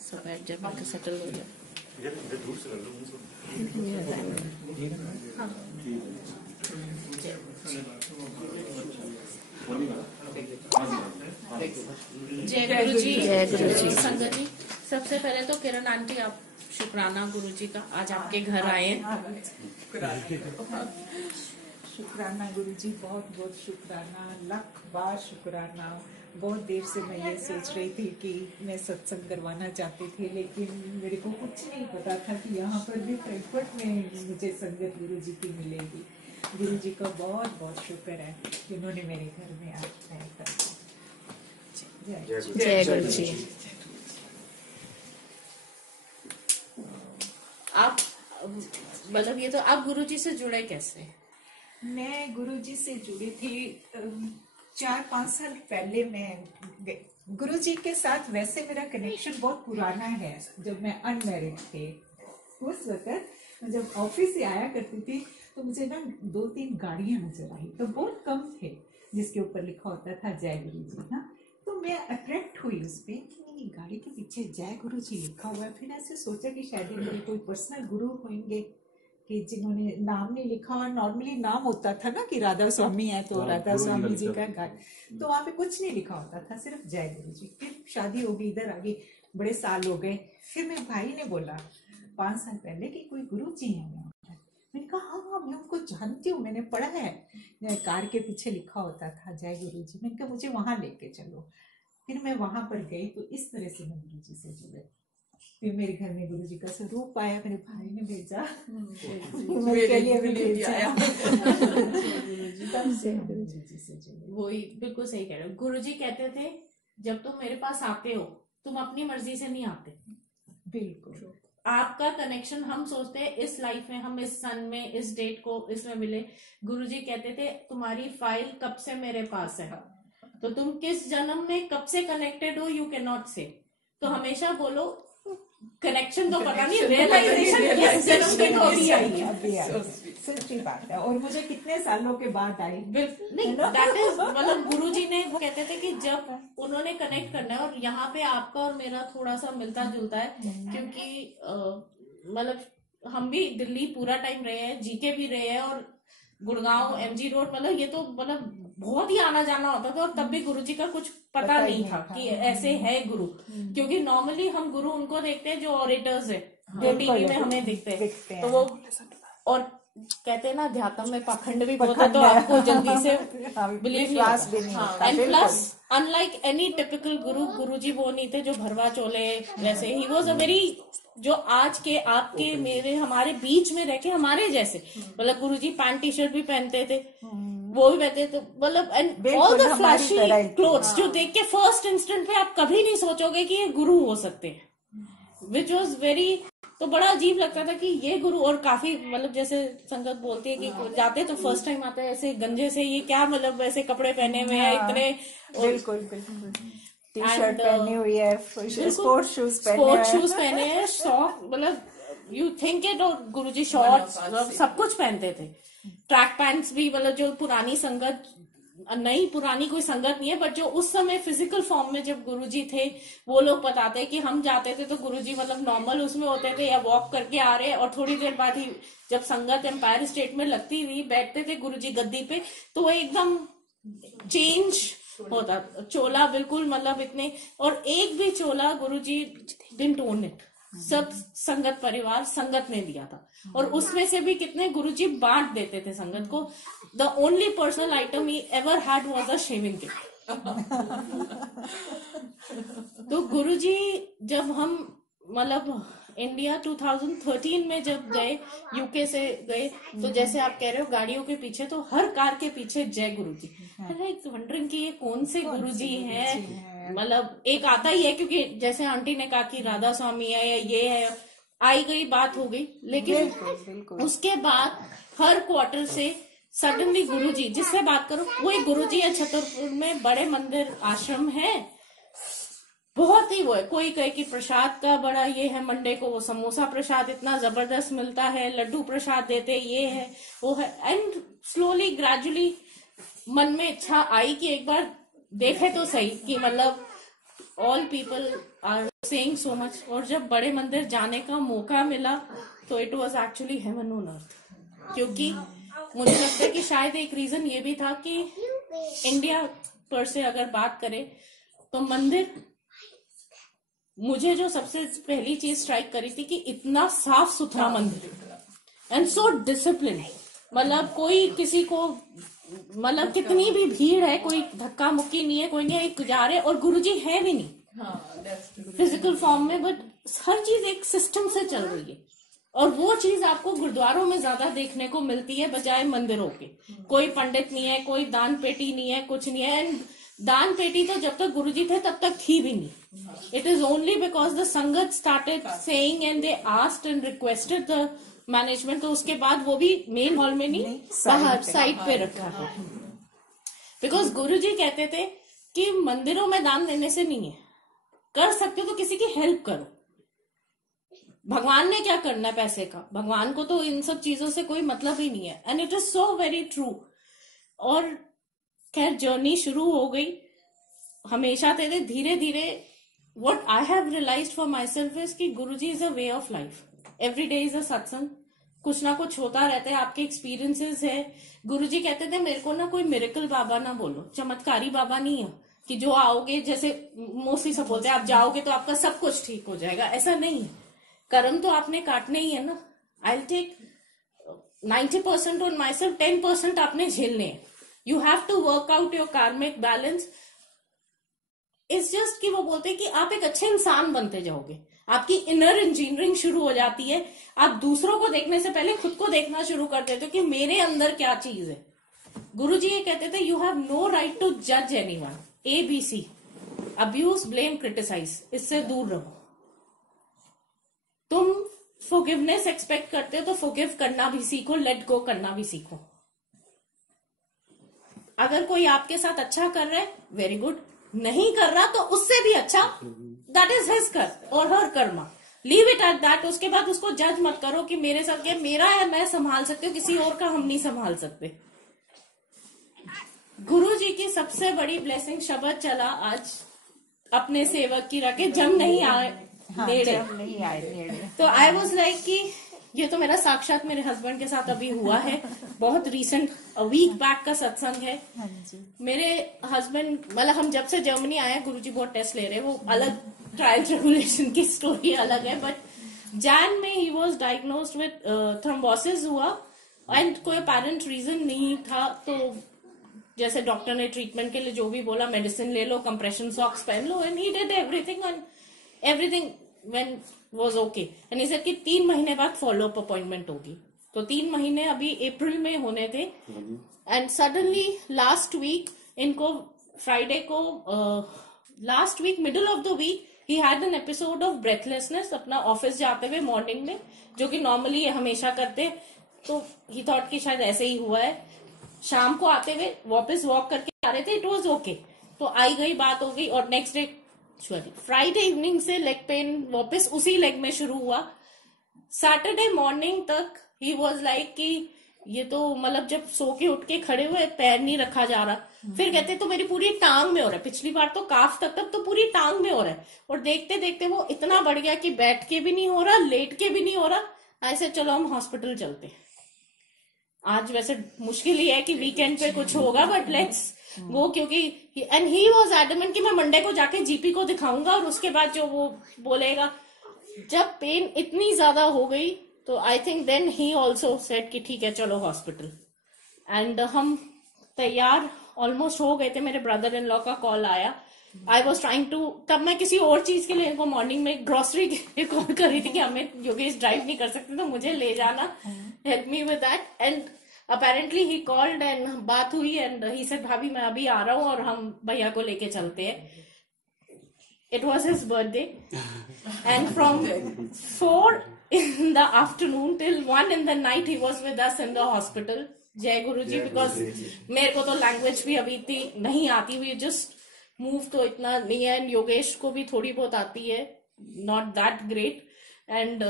सब बैठ जाए, बाकी सेटल हो जाए। हाँ। जय गुरु जी। जय गुरु जी। संगत जी, सबसे पहले तो किरण आंटी आप शुक्राना गुरु जी का, आज आपके घर आए। शुक्राना गुरु जी, बहुत बहुत शुक्राना, लख बार शुक्राना। बहुत देर से मैं ये सोच रही थी कि मैं सत्संग करवाना चाहती थी, लेकिन मेरे को कुछ नहीं पता था कि यहाँ पर भी फ्रैंकफर्ट में मुझे संगत गुरु जी की मिलेगी। गुरु जी का बहुत बहुत शुक्र है कि उन्होंने मेरे घर में आया कर। जय गुरु जी। आप मतलब ये तो आप गुरु जी से जुड़े कैसे? मैं गुरु जी से जुड़ी थी 4-5 साल पहले। मैं गुरु जी के साथ वैसे मेरा कनेक्शन बहुत पुराना है। जब मैं अनमैरिड थी उस वक्त जब ऑफिस से आया करती थी तो मुझे ना 2-3 गाड़ियां नजर आई, तो बहुत कम थे जिसके ऊपर लिखा होता था जय गुरु जी ना। तो मैं अट्रैक्ट हुई उस पे कि गाड़ी के पीछे जय गुरु जी लिखा हुआ है। फिर ऐसे सोचा कि शायद मेरे कोई पर्सनल गुरु होंगे कि जिन्होंने नाम नहीं लिखा। और नॉर्मली नाम होता था ना कि राधा स्वामी है तो राधा स्वामी जी का घर, तो वहां पे कुछ नहीं लिखा होता था, सिर्फ जय गुरु जी। फिर शादी हो गई, इधर आ गई, बड़े साल हो गए। फिर मेरे भाई ने बोला 5 साल पहले कि कोई गुरु जी है। मैंने कहा हाँ मैं उनको जानती हूँ, मैंने पढ़ा है, कार के पीछे लिखा होता था जय गुरु जी। मैंने कहा मुझे वहां लेके चलो। फिर मैं वहां पर गई, तो इस तरह से मैं गुरु जी से जुड़े। फिर मेरे घर में गुरु जी का स्वरूप आया, मेरे भाई ने भेजा, मेरे लिए भी भेजा। वही बिल्कुल सही कह रहे हो। गुरु जी कहते थे जब तुम मेरे पास आते हो तुम अपनी मर्जी से नहीं आते। बिल्कुल। आपका कनेक्शन हम सोचते हैं इस लाइफ में हम इस सन में इस डेट को इसमें मिले। गुरुजी कहते थे तुम्हारी फाइल कब से मेरे पास है, तो तुम किस जन्म में कब से कनेक्टेड हो, यू कैन नॉट से। तो हमेशा बोलो कनेक्शन तो पता नहीं, रियलाइजेशन किस जन्म में कभी आई है। सच्ची बात है, और मुझे कितने सालों के बाद आई। नहीं दैट इज मतलब गुरुजी ने कहते थे कि जब उन्होंने कनेक्ट करना है, और यहाँ पे आपका और मेरा थोड़ा सा मिलता जुलता है, क्योंकि मतलब हम भी दिल्ली पूरा टाइम रहे हैं, जीके भी रहे हैं, और गुड़गांव एमजी रोड, मतलब ये तो मतलब बहुत ही आना जाना होता था। और तब भी गुरुजी का कुछ पता नहीं था कि ऐसे है गुरु, क्योंकि नॉर्मली हम गुरु उनको देखते हैं जो ऑरेटर्स है, जो टीवी में हमें दिखते हैं। तो वो और कहते हैं ना अध्यात्म में पाखंड भी बहुत है, तो आपको जल्दी से बिलीव नहीं होता। And plus unlike any typical Guruji वो नहीं थे जो भरवा चोले वैसे। ही वॉज अ वेरी जो आज के आपके मेरे हमारे बीच में रह के हमारे जैसे, मतलब गुरुजी पैंट टी शर्ट भी पहनते थे, वो भी पहनते थे, मतलब and all the flashy clothes जो देख के फर्स्ट इंस्टेंट पे आप कभी नहीं सोचोगे कि ये गुरु हो सकते हैं, विच वॉज वेरी। तो बड़ा अजीब लगता था कि ये गुरु, और काफी मतलब जैसे संगत बोलती है कि जाते तो फर्स्ट टाइम आते हैं ऐसे गंजे से, ये क्या मतलब ऐसे कपड़े पहने हुए हैं इतने। बिल्कुल बिल्कुल, टी शर्ट पहनी हुई है, स्पोर्ट्स शूज पहने हैं, शॉर्ट, मतलब यू थिंक इट। और गुरुजी शॉर्ट्स सब कुछ पहनते थे, ट्रैक पैंट्स भी, मतलब जो पुरानी संगत, नई पुरानी कोई संगत नहीं है, बट जो उस समय फिजिकल फॉर्म में जब गुरुजी थे वो लोग बताते हैं कि हम जाते थे तो गुरुजी मतलब नॉर्मल उसमें होते थे या वॉक करके आ रहे हैं, और थोड़ी देर बाद ही जब संगत एम्पायर स्टेट में लगती थी बैठते थे गुरुजी गद्दी पे, तो वो एकदम चेंज होता। चोला बिल्कुल मतलब इतने, और एक भी चोला गुरुजी डिडंट ओन इट, सब संगत परिवार संगत ने दिया था, और उसमें से भी कितने गुरुजी बांट देते थे संगत को। The only personal item he ever had was a shaving kit. तो गुरुजी जब हम मतलब इंडिया 2013 में जब गए, यूके से गए, तो जैसे आप कह रहे हो गाड़ियों के पीछे, तो हर कार के पीछे जय गुरुजी। वंडरिंग कि ये कौन से गुरुजी हैं, मतलब एक आता ही है क्योंकि जैसे आंटी ने कहा कि राधा स्वामी है या ये है, आई गई बात हो गई। लेकिन उसके बाद हर क्वार्टर से सडनली गुरुजी, जिससे बात करो वो एक गुरुजी है छतरपुर में, बड़े मंदिर आश्रम है, बहुत ही वो है। कोई कहे कि प्रसाद का बड़ा ये है, मंडे को वो समोसा प्रसाद इतना जबरदस्त मिलता है, लड्डू प्रसाद देते, ये है वो है। एंड स्लोली ग्रेजुअली मन में इच्छा आई कि एक बार देखे तो सही कि मतलब all people are saying so much. और जब बड़े मंदिर जाने का मौका मिला तो it was actually heaven on earth, क्योंकि मुझे लगता है कि शायद एक रीजन ये भी था कि इंडिया पर से अगर बात करें तो मंदिर, मुझे जो सबसे पहली चीज स्ट्राइक करी थी कि इतना साफ सुथरा मंदिर एंड सो डिसिप्लिन। मतलब कोई किसी को, मतलब कितनी भी भीड़ है, कोई धक्का मुक्की नहीं है, कोई नहीं जा रहे, और गुरुजी है भी नहीं फिजिकल फॉर्म में, बट हर चीज एक सिस्टम से चल रही है। और वो चीज आपको गुरुद्वारों में ज्यादा देखने को मिलती है बजाय मंदिरों के। कोई पंडित नहीं है, कोई दान पेटी नहीं है, कुछ नहीं है। एंड दान पेटी तो जब तक गुरुजी थे तब तक थी भी नहीं। It is only because the sangat started saying and they asked and requested the management, तो उसके बाद वो भी मेन हॉल में नहीं, बाहर साइड पे रखा है। बिकॉज गुरुजी कहते थे कि मंदिरों में दान देने से नहीं है, कर सकते हो तो किसी की हेल्प करो। भगवान ने क्या करना है पैसे का, भगवान को तो इन सब चीजों से कोई मतलब ही नहीं है। And it is so very true. और खैर जर्नी शुरू हो गई, हमेशा तेरे धीरे धीरे what I have realized for myself is कि Guruji is a way of life. Every day is a satsang, कुछ ना कुछ होता रहता है, आपके एक्सपीरियंसेस है। गुरुजी कहते थे मेरे को ना कोई मिरेकल बाबा ना बोलो, चमत्कारी बाबा नहीं है कि जो आओगे, जैसे मोस्टली सब बोलते हैं आप जाओगे तो आपका सब कुछ ठीक हो जाएगा, ऐसा नहीं है। कर्म तो आपने काटने ही है ना। I take 90% on myself, 10% आपने झेलने हैं। You have to work out your karmic balance. It's just कि वो बोलते हैं कि आप एक अच्छे इंसान बनते जाओगे, आपकी इनर इंजीनियरिंग शुरू हो जाती है। आप दूसरों को देखने से पहले खुद को देखना शुरू कर देते हो कि मेरे अंदर क्या चीज है। गुरुजी ये कहते थे you have no right to जज anyone, ABC, abuse, blame, criticise, इससे दूर रहो। तुम फॉरगिवनेस एक्सपेक्ट करते हो तो फॉरगिव करना भी सीखो, लेट गो करना भी सीखो। अगर कोई आपके साथ अच्छा कर रहा है वेरी गुड, नहीं कर रहा तो उससे भी अच्छा, दैट इज हिज कर्म और हर karma, leave it at that. उसके बाद उसको जज मत करो कि मेरे साथ क्या, मेरा है मैं संभाल सकती हूँ, किसी और का हम नहीं संभाल सकते। गुरु जी की सबसे बड़ी ब्लेसिंग शब्द चला आज अपने सेवक की रखे, जम नहीं आए नेड़े। तो आई वॉज लाइक कि ये तो मेरा साक्षात मेरे हस्बैंड के साथ अभी हुआ है, बहुत रीसेंट, वीक बैक का सत्संग है। मेरे हस्बैंड, मतलब हम जब से जर्मनी आए, गुरुजी बहुत टेस्ट ले रहे हैं, वो अलग ट्रायल ट्रिबुलेशन की स्टोरी अलग है। बट जैन में he was diagnosed with thrombosis हुआ एंड कोई अपेरेंट रीजन नहीं था। तो जैसे डॉक्टर ने ट्रीटमेंट के लिए जो भी बोला, मेडिसिन ले लो, कंप्रेशन सॉक्स पहन लो, and he did everything and everything when was okay. And he said कि 3 महीने बाद फॉलो अप अपॉइंटमेंट होगी। तो 3 महीने अभी अप्रैल में होने थे। एंड सडनली लास्ट वीक इनको फ्राइडे को, last week middle of the week ही had an episode of breathlessness अपना ऑफिस जाते हुए मॉर्निंग में, जो कि नॉर्मली हमेशा करते। तो ही थॉट कि शायद ऐसे ही हुआ है। शाम को आते हुए वापस वॉक करके आ रहे थे, इट वाज ओके। तो आई गई, बात हो गई, और नेक्स्ट डे फ्राइडे इवनिंग से लेग पेन वापस उसी लेग में शुरू हुआ। सैटरडे मॉर्निंग तक ही वाज लाइक कि ये तो, मतलब जब सो के उठ के खड़े हुए पैर नहीं रखा जा रहा। फिर कहते तो मेरी पूरी टांग में हो रहा है, पिछली बार तो काफ तक, तब तो पूरी टांग में हो रहा है। और देखते देखते वो इतना बढ़ गया कि बैठ के भी नहीं हो रहा, लेट के भी नहीं हो रहा। ऐसे चलो हम हॉस्पिटल चलते। आज वैसे मुश्किल ही है कि वीकेंड पे कुछ होगा, बट लेट्स गो, क्योंकि एंड ही वाज एडमेंट कि मैं मंडे को जाके जीपी को दिखाऊंगा और उसके बाद जो वो बोलेगा। जब पेन इतनी ज्यादा हो गई तो I think then he also said कि ठीक है चलो हॉस्पिटल। एंड हम तैयार ऑलमोस्ट हो गए थे। मेरे ब्रदर इन लॉ का कॉल आया। आई वॉज ट्राइंग टू, तब मैं किसी और चीज के लिए इनको मॉर्निंग में ग्रोसरी के लिए कॉल कर रही थी कि हमें योगेश ड्राइव नहीं कर सकते तो मुझे ले जाना, help me with that. And apparently he called and बात हुई एंड ही सेड भाभी मैं अभी आ रहा हूँ और हम भैया को लेके चलते हैं। It was his birthday and from 4 in the afternoon till 1 in the night he was with us in the hospital. जय गुरु जी। बिकॉज मेरे को तो लैंग्वेज भी अभी इतनी नहीं आती हुई, जस्ट मूव तो इतना नहीं है। एंड योगेश को भी थोड़ी बहुत आती है, not that great. And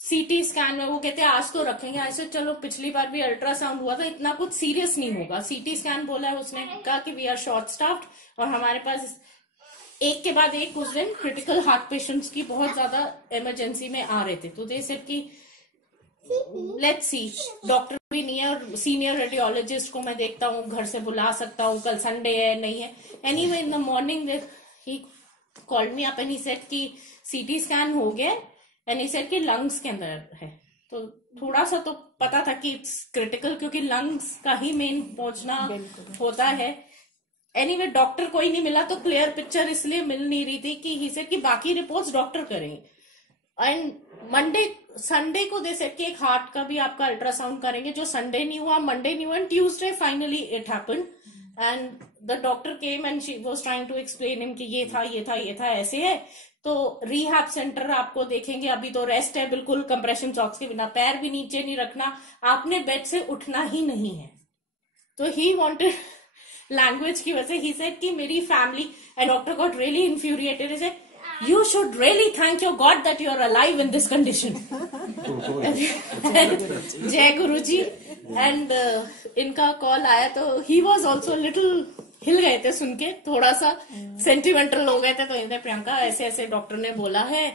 CT scan में वो कहते हैं आज तो रखेंगे। ऐसे चलो पिछली बार भी अल्ट्रासाउंड हुआ था, इतना कुछ सीरियस नहीं होगा। सीटी स्कैन बोला है उसने, कहा कि वी आर शॉर्ट स्टाफ्ड और हमारे पास एक के बाद एक उस दिन क्रिटिकल हार्ट पेशेंट्स की बहुत ज्यादा इमरजेंसी में आ रहे थे, तो दे सेड कि लेट्स सी, डॉक्टर भी नहीं है और सीनियर रेडियोलॉजिस्ट को मैं देखता हूँ घर से बुला सकता हूँ, कल संडे है नहीं है। Anyway in the morning he called me up and he said कि सीटी स्कैन हो गया एंड ही सेड कि लंग्स के अंदर है। तो थोड़ा सा तो पता था कि इट्स क्रिटिकल, क्योंकि लंग्स का ही मेन पहुंचना होता है। एनीवे डॉक्टर कोई नहीं मिला, तो क्लियर पिक्चर इसलिए मिल नहीं रही थी कि ही सेड कि बाकी रिपोर्ट्स डॉक्टर करेंगे। एंड संडे को दे सेड कि एक हार्ट का भी आपका अल्ट्रासाउंड करेंगे, जो संडे नहीं हुआ, मंडे नहीं हुआ, and Tuesday finally it happened and the doctor came and she was trying to explain him कि ये था ऐसे है, तो रिहैब सेंटर आपको देखेंगे, अभी तो रेस्ट है बिल्कुल, कंप्रेशन सॉक्स के बिना, पैर भी नीचे नहीं रखना, आपने बेड से उठना ही नहीं है। तो ही वांटेड लैंग्वेज की वजह से ही सेड कि मेरी family, and doctor got really infuriated, he said you should really thank your God that you are alive in this condition. जय गुरुजी। एंड इनका कॉल आया तो he was also little हिल गए थे सुन के, थोड़ा सा सेंटिमेंटल हो गए थे। तो इन्हें प्रियंका ऐसे ऐसे डॉक्टर ने बोला है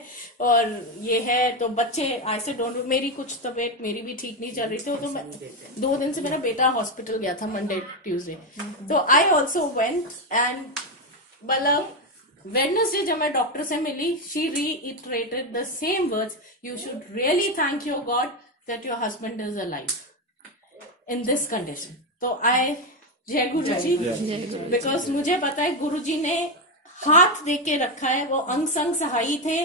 और ये है, तो बच्चे ऐसे डोंट, मेरी कुछ तबीयत मेरी भी ठीक नहीं चल रही थी, तो मैं 2 दिन से मेरा बेटा हॉस्पिटल गया था मंडे ट्यूसडे, तो आई ऑल्सो वेंट एंड मतलब वेडनेसडे जब मैं डॉक्टर से मिली, she reiterated the same words, you should really thank your god that your husband is alive in this condition. तो आई जय गुरु जी, बिकॉज मुझे पता है गुरु जी ने हाथ दे के रखा है, वो अंग संग सहाई थे।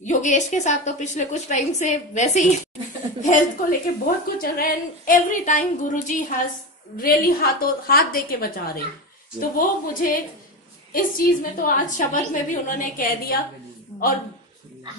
योगेश के साथ तो पिछले कुछ टाइम से वैसे ही हेल्थ को लेके बहुत कुछ चल रहा है, and every time Guru ji has really हाथ दे के बचा रहे। तो वो मुझे इस चीज में, तो आज शब्द में भी उन्होंने कह दिया, और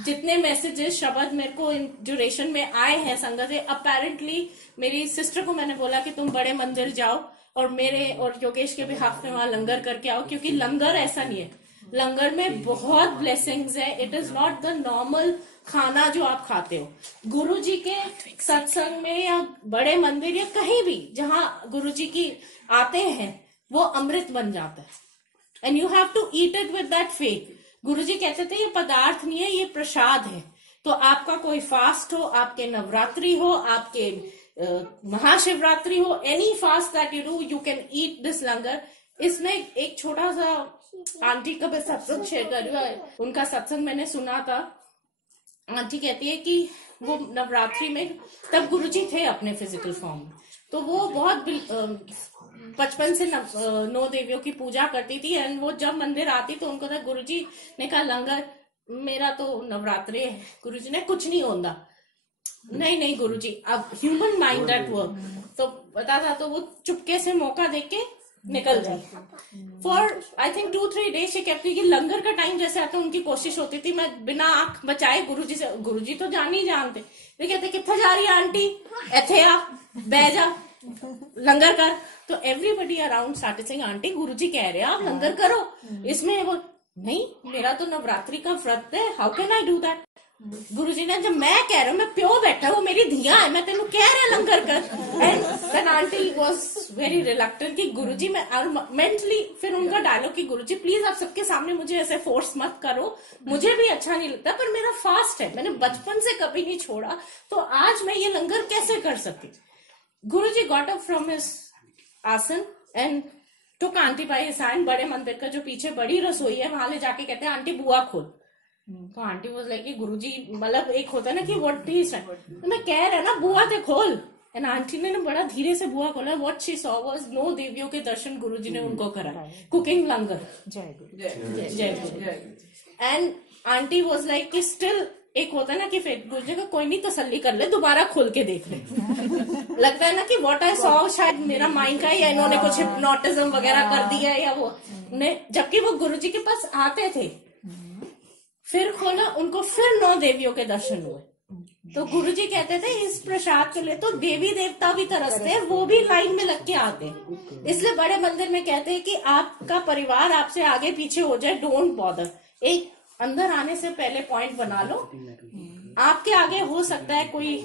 जितने मैसेजेस शब्द मेरे को ड्यूरेशन में आए हैं संगत से, अपेरेंटली मेरी सिस्टर को मैंने बोला कि तुम बड़े मंदिर जाओ और मेरे और योगेश के भी हाथ में वहां लंगर करके आओ, क्योंकि लंगर ऐसा नहीं है, लंगर में बहुत ब्लेसिंग्स है। It is not the normal खाना जो आप खाते हो। गुरु जी के सत्संग में या बड़े मंदिर या कहीं भी जहां गुरु जी की आते हैं, वो अमृत बन जाता है, and you have to eat it with that faith. Guru ji कहते थे ये पदार्थ नहीं है, ये प्रसाद है। तो आपका कोई फास्ट हो, आपके नवरात्रि हो, आपके महाशिवरात्रि हो, any fast that you do, you can eat this langar. इसमें एक छोटा सा आंटी का मैं सत्संग शेयर कर रही हूँ, उनका सत्संग मैंने सुना था। आंटी कहती है कि वो नवरात्रि में, तब गुरुजी थे अपने फिजिकल फॉर्म में, तो वो बहुत बचपन से 9 देवियों की पूजा करती थी, एंड वो जब मंदिर आती तो उनको था, गुरुजी ने कहा लंगर, मेरा तो नवरात्रि है, गुरुजी ने कुछ नहीं होता, नहीं गुरुजी, अब ह्यूमन माइंड एट वर्क, तो पता था, तो वो चुपके से मौका देके निकल गई। फॉर आई थिंक 2-3 डेज से कहती कि लंगर का टाइम जैसे आता, उनकी कोशिश होती थी मैं बिना आंख बचाए गुरुजी से, गुरुजी तो जान ही जानते, वे कहते कितना जा रही है आंटी, एथे आ, बह जा, लंगर कर। तो everybody around started saying aunty Guruji कह रहे हैं आप लंगर करो, इसमें वो नहीं, मेरा तो नवरात्रि का व्रत है, how can I do that. Guruji ने, जब मैं कह रहा हूँ, मैं प्यो बैठा, वो मेरी धिया है, मैं तेनू कह रहा लंगर कर। And then aunty was very reluctant कि गुरुजी, मैं मेंटली फिर उनका डायलॉग कि गुरुजी प्लीज आप सबके सामने मुझे ऐसे फोर्स मत करो, मुझे भी अच्छा नहीं लगता, पर मेरा फास्ट है, मैंने बचपन से कभी नहीं छोड़ा, तो आज मैं ये लंगर कैसे कर सकती। गुरुजी गॉट अप फ्रॉम हिज आसन and took aunty by his hand, बड़े मंदिर का जो पीछे बड़ी रसोई है वहां ले जाके कहते हैं आंटी बुआ खोल। तो आंटी वाज लाइक गुरुजी, मतलब एक होता है ना कि व्हाट ही इज, तो मैं कह रहा ना बुआ ते खोल, एंड आंटी ने ना बड़ा धीरे से बुआ खोला। व्हाट शी सॉ वाज 9 देवियों के दर्शन गुरुजी ने उनको करा, कुकिंग लंगर, जय गुरु। एंड आंटी वाज लाइक कि स्टिल एक होता है ना कि फिर गुरुजी का कोई नहीं, तसल्ली कर ले, दोबारा खोल के देख ले। लगता है ना कि व्हाट आई सॉ शायद मेरा माइंड का, या इन्होंने कुछ हिप्नोटिज्म वगैरह कर दिया, या वो ने, जबकि वो गुरुजी के पास आते थे, फिर खोला, उनको फिर 9 देवियों के दर्शन हुए। तो गुरुजी कहते थे इस प्रसाद के लिए तो देवी देवता भी तरसते हैं, वो भी लाइन में लग के आते हैं। इसलिए बड़े मंदिर में कहते हैं कि आपका परिवार आपसे आगे पीछे हो जाए, डोंट बॉदर, एक अंदर आने से पहले पॉइंट बना लो। आपके आगे हो सकता है कोई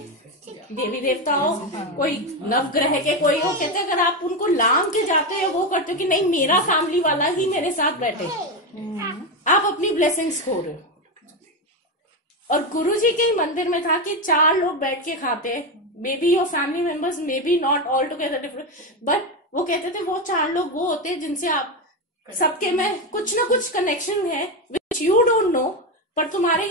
देवी देवता हो, कोई नवग्रह के कोई हो, कहते हैं अगर आप उनको लांग के जाते हो, वो करते हो कि नहीं मेरा फैमिली वाला ही मेरे साथ बैठे, आप अपनी ब्लेसिंग्स खो रहे हो। और गुरुजी के ही मंदिर में था कि 4 लोग बैठ के खाते, may be your family members, may be not all together different, but वो कहते थे वो 4 लोग वो होते हैं जिनसे आप सबके में कुछ ना कुछ कनेक्शन है विच यू डोंट नो, पर तुम्हारे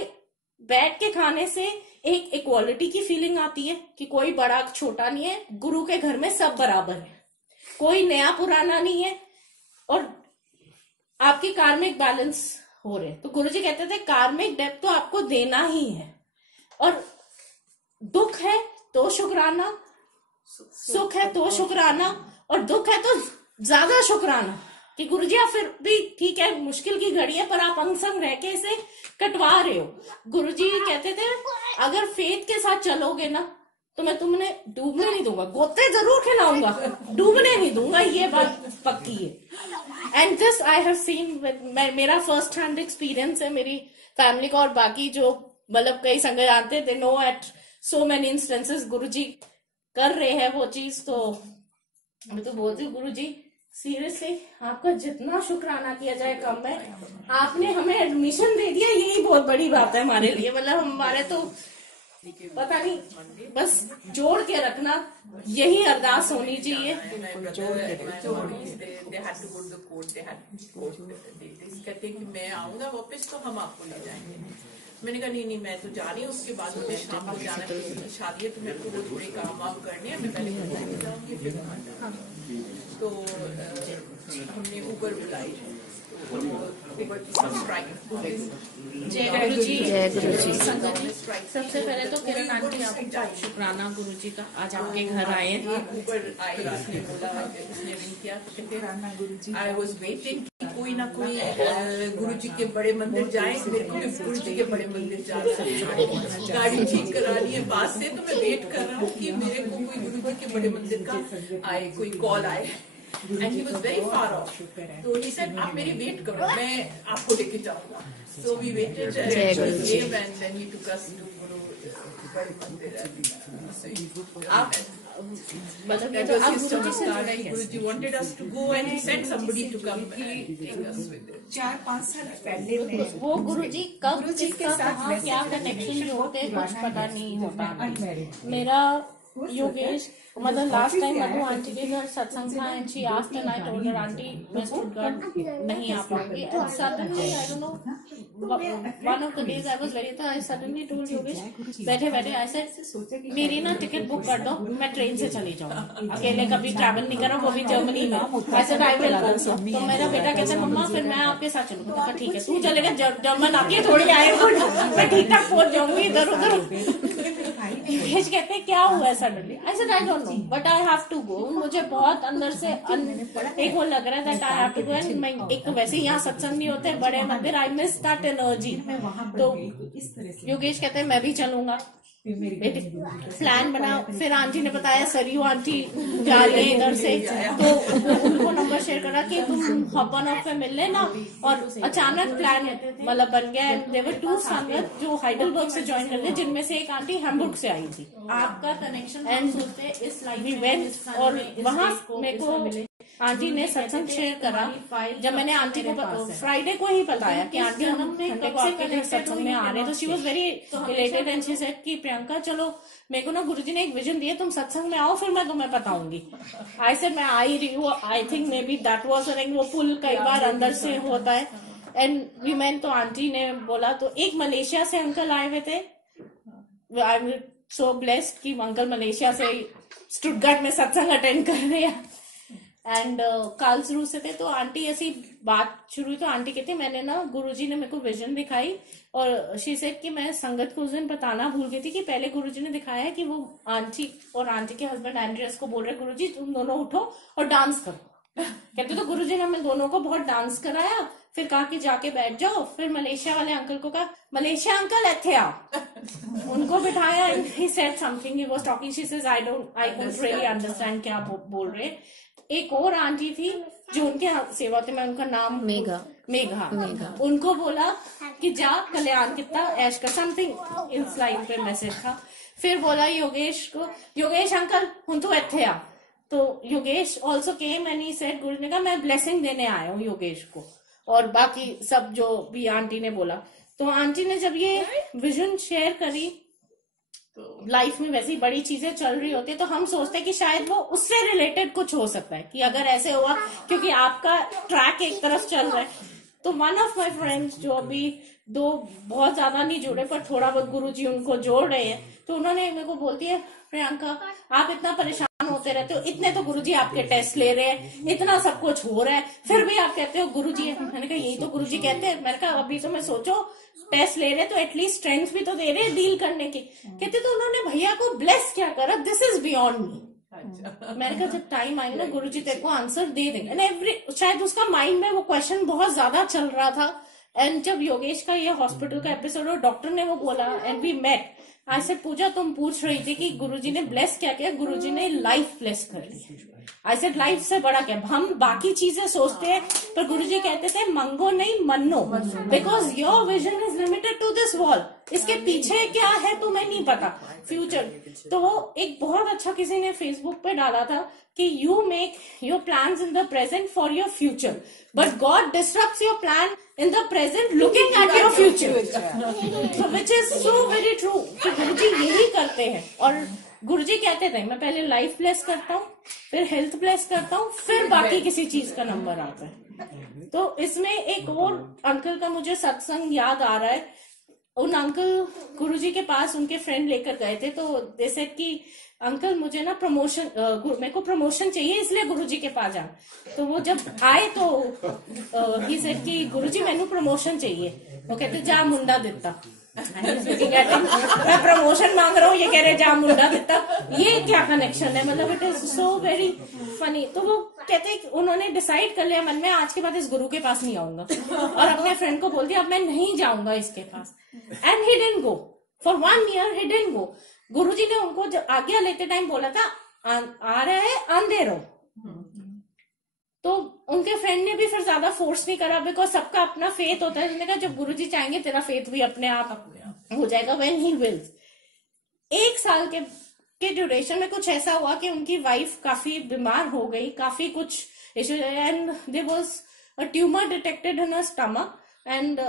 बैठ के खाने से एक इक्वालिटी की फीलिंग आती है कि कोई बड़ा छोटा नहीं है, गुरु के घर में सब बराबर है, कोई नया पुराना नहीं है, और आपकी कार्मिक बैलेंस हो रहे। तो गुरुजी कहते थे कार्मिक डेप्थ तो आपको देना ही है, और दुख है तो शुक्राना, सुख है तो शुक्राना, और दुख है तो ज्यादा शुक्राना कि गुरुजी आप फिर भी ठीक है, मुश्किल की घड़ी है पर आप अंग संग रह के इसे कटवा रहे हो। गुरुजी कहते थे अगर फेथ के साथ चलोगे ना तो मैं तुमने डूबने नहीं दूंगा, गोते जरूर खिलाऊंगा, डूबने नहीं दूंगा, ये बात पक्की है। And this I have seen, मेरा फर्स्ट हैंड एक्सपीरियंस है मेरी फैमिली का, और बाकी जो मतलब कई संगत जानते they know at so many instances Guruji कर रहे हैं वो चीज। तो मैं तो बोलती हूँ गुरुजी सीरियसली आपका जितना शुक्राना किया जाए कम है, आपने हमें एडमिशन दे दिया, यही बहुत बड़ी बात है हमारे लिए। मतलब हमारे तो पता नहीं, बस जोड़ के रखना, यही अरदास होनी चाहिए। कहते कि मैं आऊंगा वापस तो हम आपको ले जाएंगे। मैंने कहा नहीं मैं तो जा रही हूँ, उसके बाद मुझे शाम को जाना है, शादी है तो मेरे को वो थोड़े काम वाम करने हैं, मैं पहले घूमने जाऊंगी फिर वहाँ जाऊंगी। तो हमने ऊबर बुलाई, जय गुरु जी, जय गुरु जी। संगत जी सबसे पहले तो किरण आंटी आपको शुक्राना गुरु जी का, आज आपके घर आए हैं। ऊबर आई, उसने बोला, उसने रिंग किया, कहते आई वॉज वेटिंग कोई ना कोई गुरु जी के बड़े मंदिर जाए, मेरे को भी गुरु जी के बड़े मंदिर जाना है, गाड़ी ठीक करानी है पास से, तो मैं वेट कर रहा हूँ कि मेरे को कोई गुरु जी के बड़े मंदिर का आए, कोई कॉल आए। And he was very far off. So he said, आप मेरी वेट करो, मैं आपको लेके जाऊंगा। So we waited and then he took us to Guru मंदिर। आप मतलब ये तो आप गुरु जी से जुड़े हैं। गुरु जी wanted us to go and he sent somebody to come and take us with him। 4-5 साल पहले मैं वो गुरु जी कब गुरुजी के किसका साथ कहाँ वैसे क्या मेरा कनेक्शन connection जो होते हैं बहुत कुछ पुराना पता है। नहीं मैं होता। unmarried थी। मेरा हो सकता योगेश है मतलब जब लास्ट ऑफिस टाइम से मधु आया आंटी के घर सत्संग था and she asked and I told her aunty मैं स्टुटगार्ट नहीं आ पाऊंगी, and suddenly I don't no one of the days I was very, तो आई सडनली टोल्ड योगेश बैठे बैठे आई सेड मेरी ना टिकट बुक कर दो, मैं ट्रेन से चली जाऊंगी, अकेले कभी ट्रैवल नहीं करा, वो भी जर्मनी में। आई सेड आई विल गो। तो मेरा बेटा कहता है मम्मा फिर मैं आपके साथ चलूंगा। कहा ठीक है तू चलेगा, जर्मन आती है थोड़ी आए, मैं ठीक ठाक पहुंच जाऊंगी इधर उधर। योगेश कहते हैं क्या हुआ है suddenly, I said I don't know but I have to go. मुझे बहुत अंदर से एक वो लग रहा है that I have to go, and मैं एक तो वैसे ही यहाँ सत्संग नहीं होते बड़े मंदिर, आई मिस दैट एनर्जी। तो योगेश कहते हैं मैं भी चलूंगा, प्लान बना। फिर आंटी ने बताया सरयू आंटी जा रही है इधर से, तो उनको नंबर शेयर करा कि तुम हब ऑन ऑफ पे मिल लेना, और अचानक प्लान मतलब बन गया। एंड देवर 2 संगत जो हाइडलबर्ग से ज्वाइन कर रहे, जिनमें से एक आंटी हैम्बुर्ग से आई थी। आपका कनेक्शन एंड इस लाइफ वी वेंट, और वहाँ मेरे को आंटी ने सत्संग शेयर करा। जब मैंने आंटी को फ्राइडे को ही बताया कि आंटी हम संडे को आपके घर सत्संग में आ रहे हैं, तो she was very related and she said कि प्रियंका चलो मेरे को ना गुरुजी ने एक विजन दिया, तुम सत्संग में आओ फिर मैं तुम्हें बताऊंगी। आई सेड मैं आ ही रही हूँ, I think may be that was वो पुल कई बार अंदर से होता है। एंड वी मैन, तो आंटी ने बोला, तो एक मलेशिया से अंकल आए हुए थे, आई एम सो ब्लेस्ड कि अंकल मलेशिया से स्टुटगार्ट में सत्संग अटेंड कर रहे हैं। एंड कार्लसरू से थे। तो आंटी ऐसी बात शुरू हुई, तो आंटी कहती मैंने ना गुरुजी ने मेरे को विजन दिखाई, और शी सेड कि मैं संगत को उस दिन बताना भूल गई थी कि पहले गुरुजी ने दिखाया है कि वो आंटी और आंटी के हस्बैंड एंड्रियस को बोल रहे गुरुजी तुम दोनों उठो और डांस करो। कहते तो गुरुजी ने हमें दोनों को बहुत डांस कराया, फिर कहा कि जाके बैठ जाओ। फिर मलेशिया वाले अंकल को कहा मलेशिया अंकल इथे आओ, उनको बिठाया। He said something, he was talking, she says I can't really understand क्या बोल रहे। एक और आंटी थी जो उनके सेवा थे, मैं उनका नाम मेघा उनको बोला कि जा कल्याण कितना ऐश का, समथिंग इस लाइन पे मैसेज था। फिर बोला योगेश को, योगेश अंकल हूं तू इथे आ। तो Yogesh also came and he said, गुरु ने कहा मैं ब्लेसिंग देने आया हूँ योगेश को। और बाकी सब जो भी आंटी ने बोला। तो आंटी ने जब ये विजन शेयर करी, तो लाइफ में वैसी बड़ी चीजें चल रही होती है तो हम सोचते हैं कि शायद वो उससे रिलेटेड कुछ हो सकता है कि अगर ऐसे हुआ, क्योंकि आपका ट्रैक एक तरफ चल रहा है। तो वन ऑफ माय फ्रेंड्स जो अभी दो बहुत ज्यादा नहीं जुड़े पर थोड़ा बहुत गुरुजी उनको जोड़ रहे हैं, तो उन्होंने मेरे को बोलती है, प्रियंका आप इतना परेशान होते रहते हो, इतने तो गुरुजी आपके टेस्ट ले रहे हैं, इतना सब कुछ हो रहा है, फिर भी आप कहते हो गुरुजी है। मैंने कहा यही तो गुरुजी कहते हैं। मैंने कहा अभी तो मैं सोचो टेस्ट ले रहे तो एटलीस्ट स्ट्रेंथ भी तो दे रहे हैं डील करने की। कहते तो उन्होंने भैया को ब्लेस क्या करा, दिस इज बियॉन्ड मी। मैंने कहा जब टाइम आएगा ना गुरुजी तेरे को आंसर दे देंगे। शायद उसका माइंड में वो क्वेश्चन बहुत ज्यादा चल रहा था। एंड जब योगेश का ये हॉस्पिटल का एपिसोड और डॉक्टर ने वो बोला एंड वी मेट, आज से पूजा तुम पूछ रही थी कि गुरुजी ने ब्लेस क्या किया, गुरुजी ने लाइफ ब्लेस कर ली। आई सेड लाइफ से बड़ा क्या, हम बाकी चीजें सोचते हैं पर गुरुजी कहते थे मंगो नहीं मन्नो, because your vision is limited to this wall. इसके पीछे क्या है तुम्हें नहीं पता फ्यूचर। तो वो एक बहुत अच्छा किसी ने फेसबुक पे डाला था कि you make your plans in the present for your future, but God disturbs your plan in the present looking at your future. So which is so very true कि गुरुजी यही करते हैं। और गुरुजी कहते थे मैं पहले लाइफ ब्लेस करता हूँ, फिर हेल्थ ब्लेस करता हूँ, फिर बाकी किसी चीज का नंबर आता है। तो इसमें एक और अंकल का मुझे सत्संग याद आ रहा है। उन अंकल गुरुजी के पास उनके फ्रेंड लेकर गए थे, तो दे सेड कि अंकल मुझे ना प्रमोशन, मेरे को प्रमोशन चाहिए इसलिए गुरुजी के पास जाना। तो वो जब आए तो ही सेड कि गुरुजी मैंने प्रमोशन चाहिए। वो कहते जा मुंडा दिता। मैं प्रमोशन मांग रहा हूँ, ये कह रहे जा मुंडा दिता, ये क्या कनेक्शन है? मतलब it is so very funny. तो वो कहते उन्होंने डिसाइड कर लिया मन में आज के बाद इस गुरु के पास नहीं आऊंगा, और अपने फ्रेंड को बोल दिया अब मैं नहीं जाऊंगा इसके पास। And he didn't go for 1 year, he didn't go. Guruji ने उनको आज्ञा लेते टाइम बोला था आ रहा है आंधे रहो। तो उनके फ्रेंड ने भी फिर ज्यादा फोर्स नहीं करा, बिकॉज सबका अपना फेथ होता है। उन्होंने कहा जब गुरुजी चाहेंगे तेरा फेथ भी अपने आप हो जाएगा व्हेन ही विल्स। 1 साल के ड्यूरेशन में कुछ ऐसा हुआ कि उनकी वाइफ काफी बीमार हो गई, काफी कुछ issues, and there was a tumour detected in her stomach and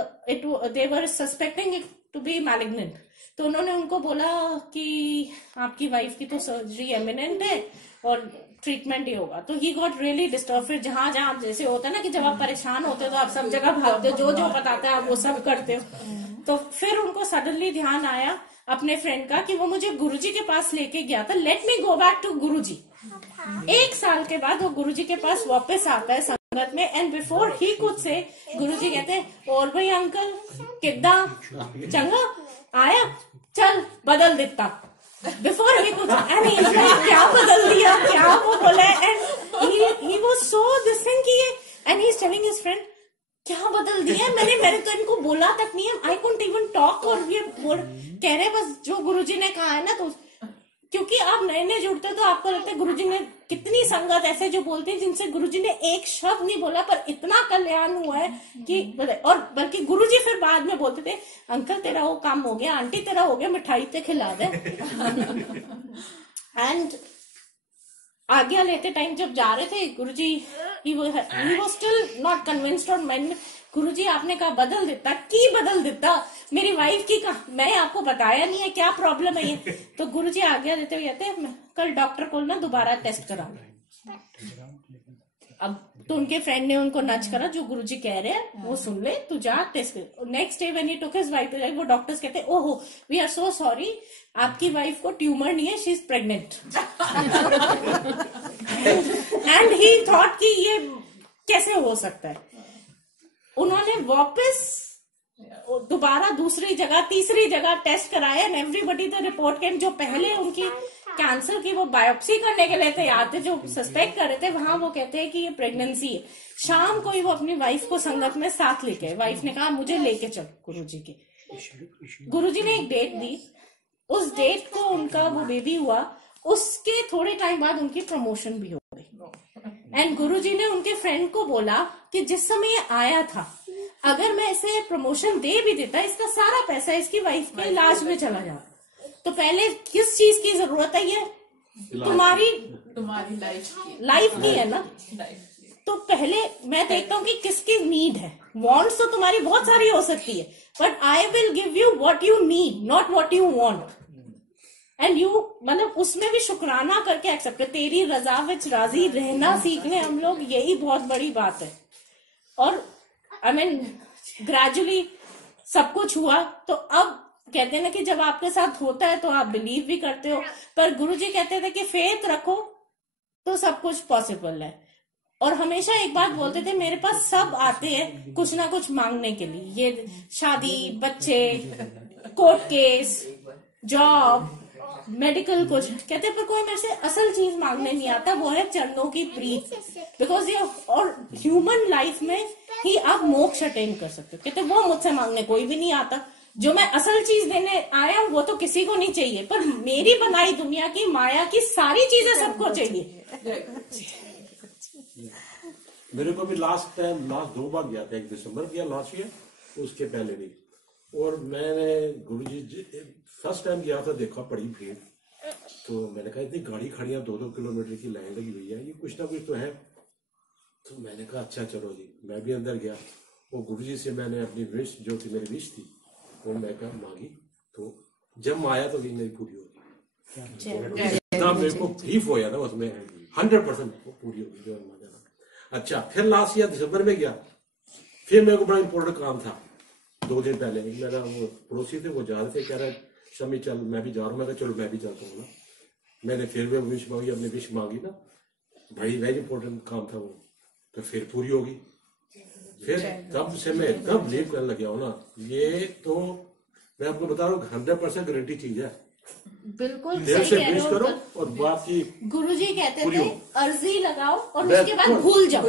they were suspecting it to be malignant. तो उन्होंने उनको बोला कि आपकी वाइफ की तो सर्जरी एमिनेंट है और ट्रीटमेंट ही होगा। तो ही गॉट रियली डिस्टर्ब। फिर जहां जहां जैसे होता है ना कि जब आप परेशान होते हो तो आप सब जगह भागते हो, जो जो बताते हैं आप वो सब करते हो। तो फिर उनको सडनली ध्यान आया अपने फ्रेंड का कि वो मुझे गुरुजी के पास लेके गया था, let me go back to Guruji. 1 साल के बाद वो गुरुजी के पास वापस आता है संगत में, एंड बिफोर ही कुछ से गुरुजी कहते हैं और भाई अंकल किदा चंगा आया, चल बदल देता। बिफोर ही कुछ क्या बदल दिया, क्या वो बोला, and he was so this thing कि and he is telling his friend क्या बदल दिया मैंने तो इनको बोला तक नहीं है, आई कुडंट इवन टॉक। और ये कह रहे बस जो गुरुजी ने कहा है ना। तो क्योंकि आप नए नए जुड़ते हो तो आपको लगता है गुरुजी ने कितनी संगत ऐसे जो बोलते हैं जिनसे गुरुजी ने एक शब्द नहीं बोला पर इतना कल्याण हुआ है कि, और बल्कि गुरुजी फिर बाद में बोलते थे अंकल तेरा वो काम हो गया, आंटी तेरा हो गया, मिठाई ते खिला दे। एंड आज्ञा लेते टाइम जब जा रहे थे Guruji he was still not convinced. और मैंने गुरुजी आपने कहा बदल देता, की बदल देता मेरी वाइफ की कहा, मैं आपको बताया नहीं है क्या प्रॉब्लम है ये। तो गुरुजी आज्ञा देते हुए कहते हैं कल डॉक्टर को ना दोबारा टेस्ट करा। अब तो उनके फ्रेंड ने उनको नच करा जो गुरुजी कह रहे हैं वो सुन ले, तू जा टेस्ट कर। Next day when he took his wife, वो डॉक्टर्स कहते हैं ओहो वी आर सो सॉरी, आपकी वाइफ को ट्यूमर नहीं है, she is pregnant. And he thought कि ये कैसे हो सकता है। उन्होंने वापस दोबारा दूसरी जगह तीसरी जगह टेस्ट कराया एंड एवरीबॉडी द रिपोर्ट केम। जो पहले उनकी कैंसर की वो बायोप्सी करने के लिए तैयार थे, जो सस्पेक्ट कर रहे थे, वहां वो कहते हैं कि ये प्रेगनेंसी है। शाम को ही वो अपनी वाइफ को संगत में साथ लेके, वाइफ ने कहा मुझे लेके चल गुरुजी के। गुरुजी ने एक डेट दी, उस डेट को उनका वो बेबी हुआ। उसके थोड़े टाइम बाद उनकी प्रमोशन भी हो गई। एंड गुरुजी ने उनके फ्रेंड को बोला कि जिस समय ये आया था अगर मैं इसे प्रमोशन दे भी देता, इसका सारा पैसा इसकी वाइफ के इलाज में चला जाता। तो पहले किस चीज की जरूरत है, ये तुम्हारी लाइफ की है ना। तो पहले मैं देखता हूँ कि किसकी नीड है। वांट्स तो तुम्हारी बहुत सारी हो सकती है, but I will give you what you need, not what you want. And you मतलब उसमें भी शुक्राना करके एक्सेप्ट कर, तेरी रजा विच राजी रहना सीख ले हम लोग, यही बहुत बड़ी बात है। और आई मीन ग्रेजुअली सब कुछ हुआ, तो अब कहते हैं ना कि जब आपके साथ होता है तो आप बिलीव भी करते हो, पर गुरुजी कहते थे कि फेथ रखो तो सब कुछ पॉसिबल है। और हमेशा एक बात बोलते थे, मेरे पास सब आते हैं कुछ ना कुछ मांगने के लिए, ये शादी, बच्चे, कोर्ट केस, जॉब, मेडिकल, कुछ कहते हैं, पर कोई मेरे से असल चीज मांगने नहीं आता, वो है चरणों की प्रीत। बिकॉज ये और ह्यूमन लाइफ में ही आप मोक्ष अटेन कर सकते हो। कहते वो मुझसे मांगने कोई भी नहीं आता, जो मैं असल चीज देने आया हूँ वो तो किसी को नहीं चाहिए, पर मेरी बनाई दुनिया की माया की सारी चीजें सबको चाहिए। मेरे को भी लास्ट 2 बार गया था, 1 दिसंबर गया लास्ट ईयर, उसके पहले भी। और मैंने गुरुजी फर्स्ट टाइम गया था, देखा बड़ी भीड़, तो मैंने कहा इतनी गाड़ी खड़ियां 2-2 किलोमीटर की लाइन लगी हुई है, ये कुछ ना कुछ तो है। तो मैंने कहा अच्छा चलो जी, मैं भी अंदर गया और गुरुजी से मैंने अपनी विश जो थी, मेरी विश थी, वो मैं मांगी। तो जब मैं आया तो भी मेरी पूरी होगी, जितना मेरे को बिलीफ होया था उसमें 100% पूरी होगी जो मैं जाना। अच्छा, फिर लास्ट ईयर दिसंबर में गया, फिर मेरे को बड़ा इंपॉर्टेंट काम था। 2 दिन पहले मेरा वो पड़ोसी थे, वो जा रहे थे, कह रहे शमी चल मैं भी जा रहा हूँ। मैं कहा चलो मैं भी जाता हूँ ना। मैंने फिर भी विश मांगी, अपनी विश मांगी ना, बड़ी वेरी इंपॉर्टेंट काम था वो, तो फिर पूरी होगी। फिर तब से मैं इतना बिलीव करने लग गया हूँ ना, ये तो मैं आपको बता रहा हूँ 100% गारंटी चीज है। बिल्कुल देर सही से कह रहे विश हो। करो और बाकी गुरुजी कहते पूरी थे हो। अर्जी लगाओ और उसके बाद भूल जाओ,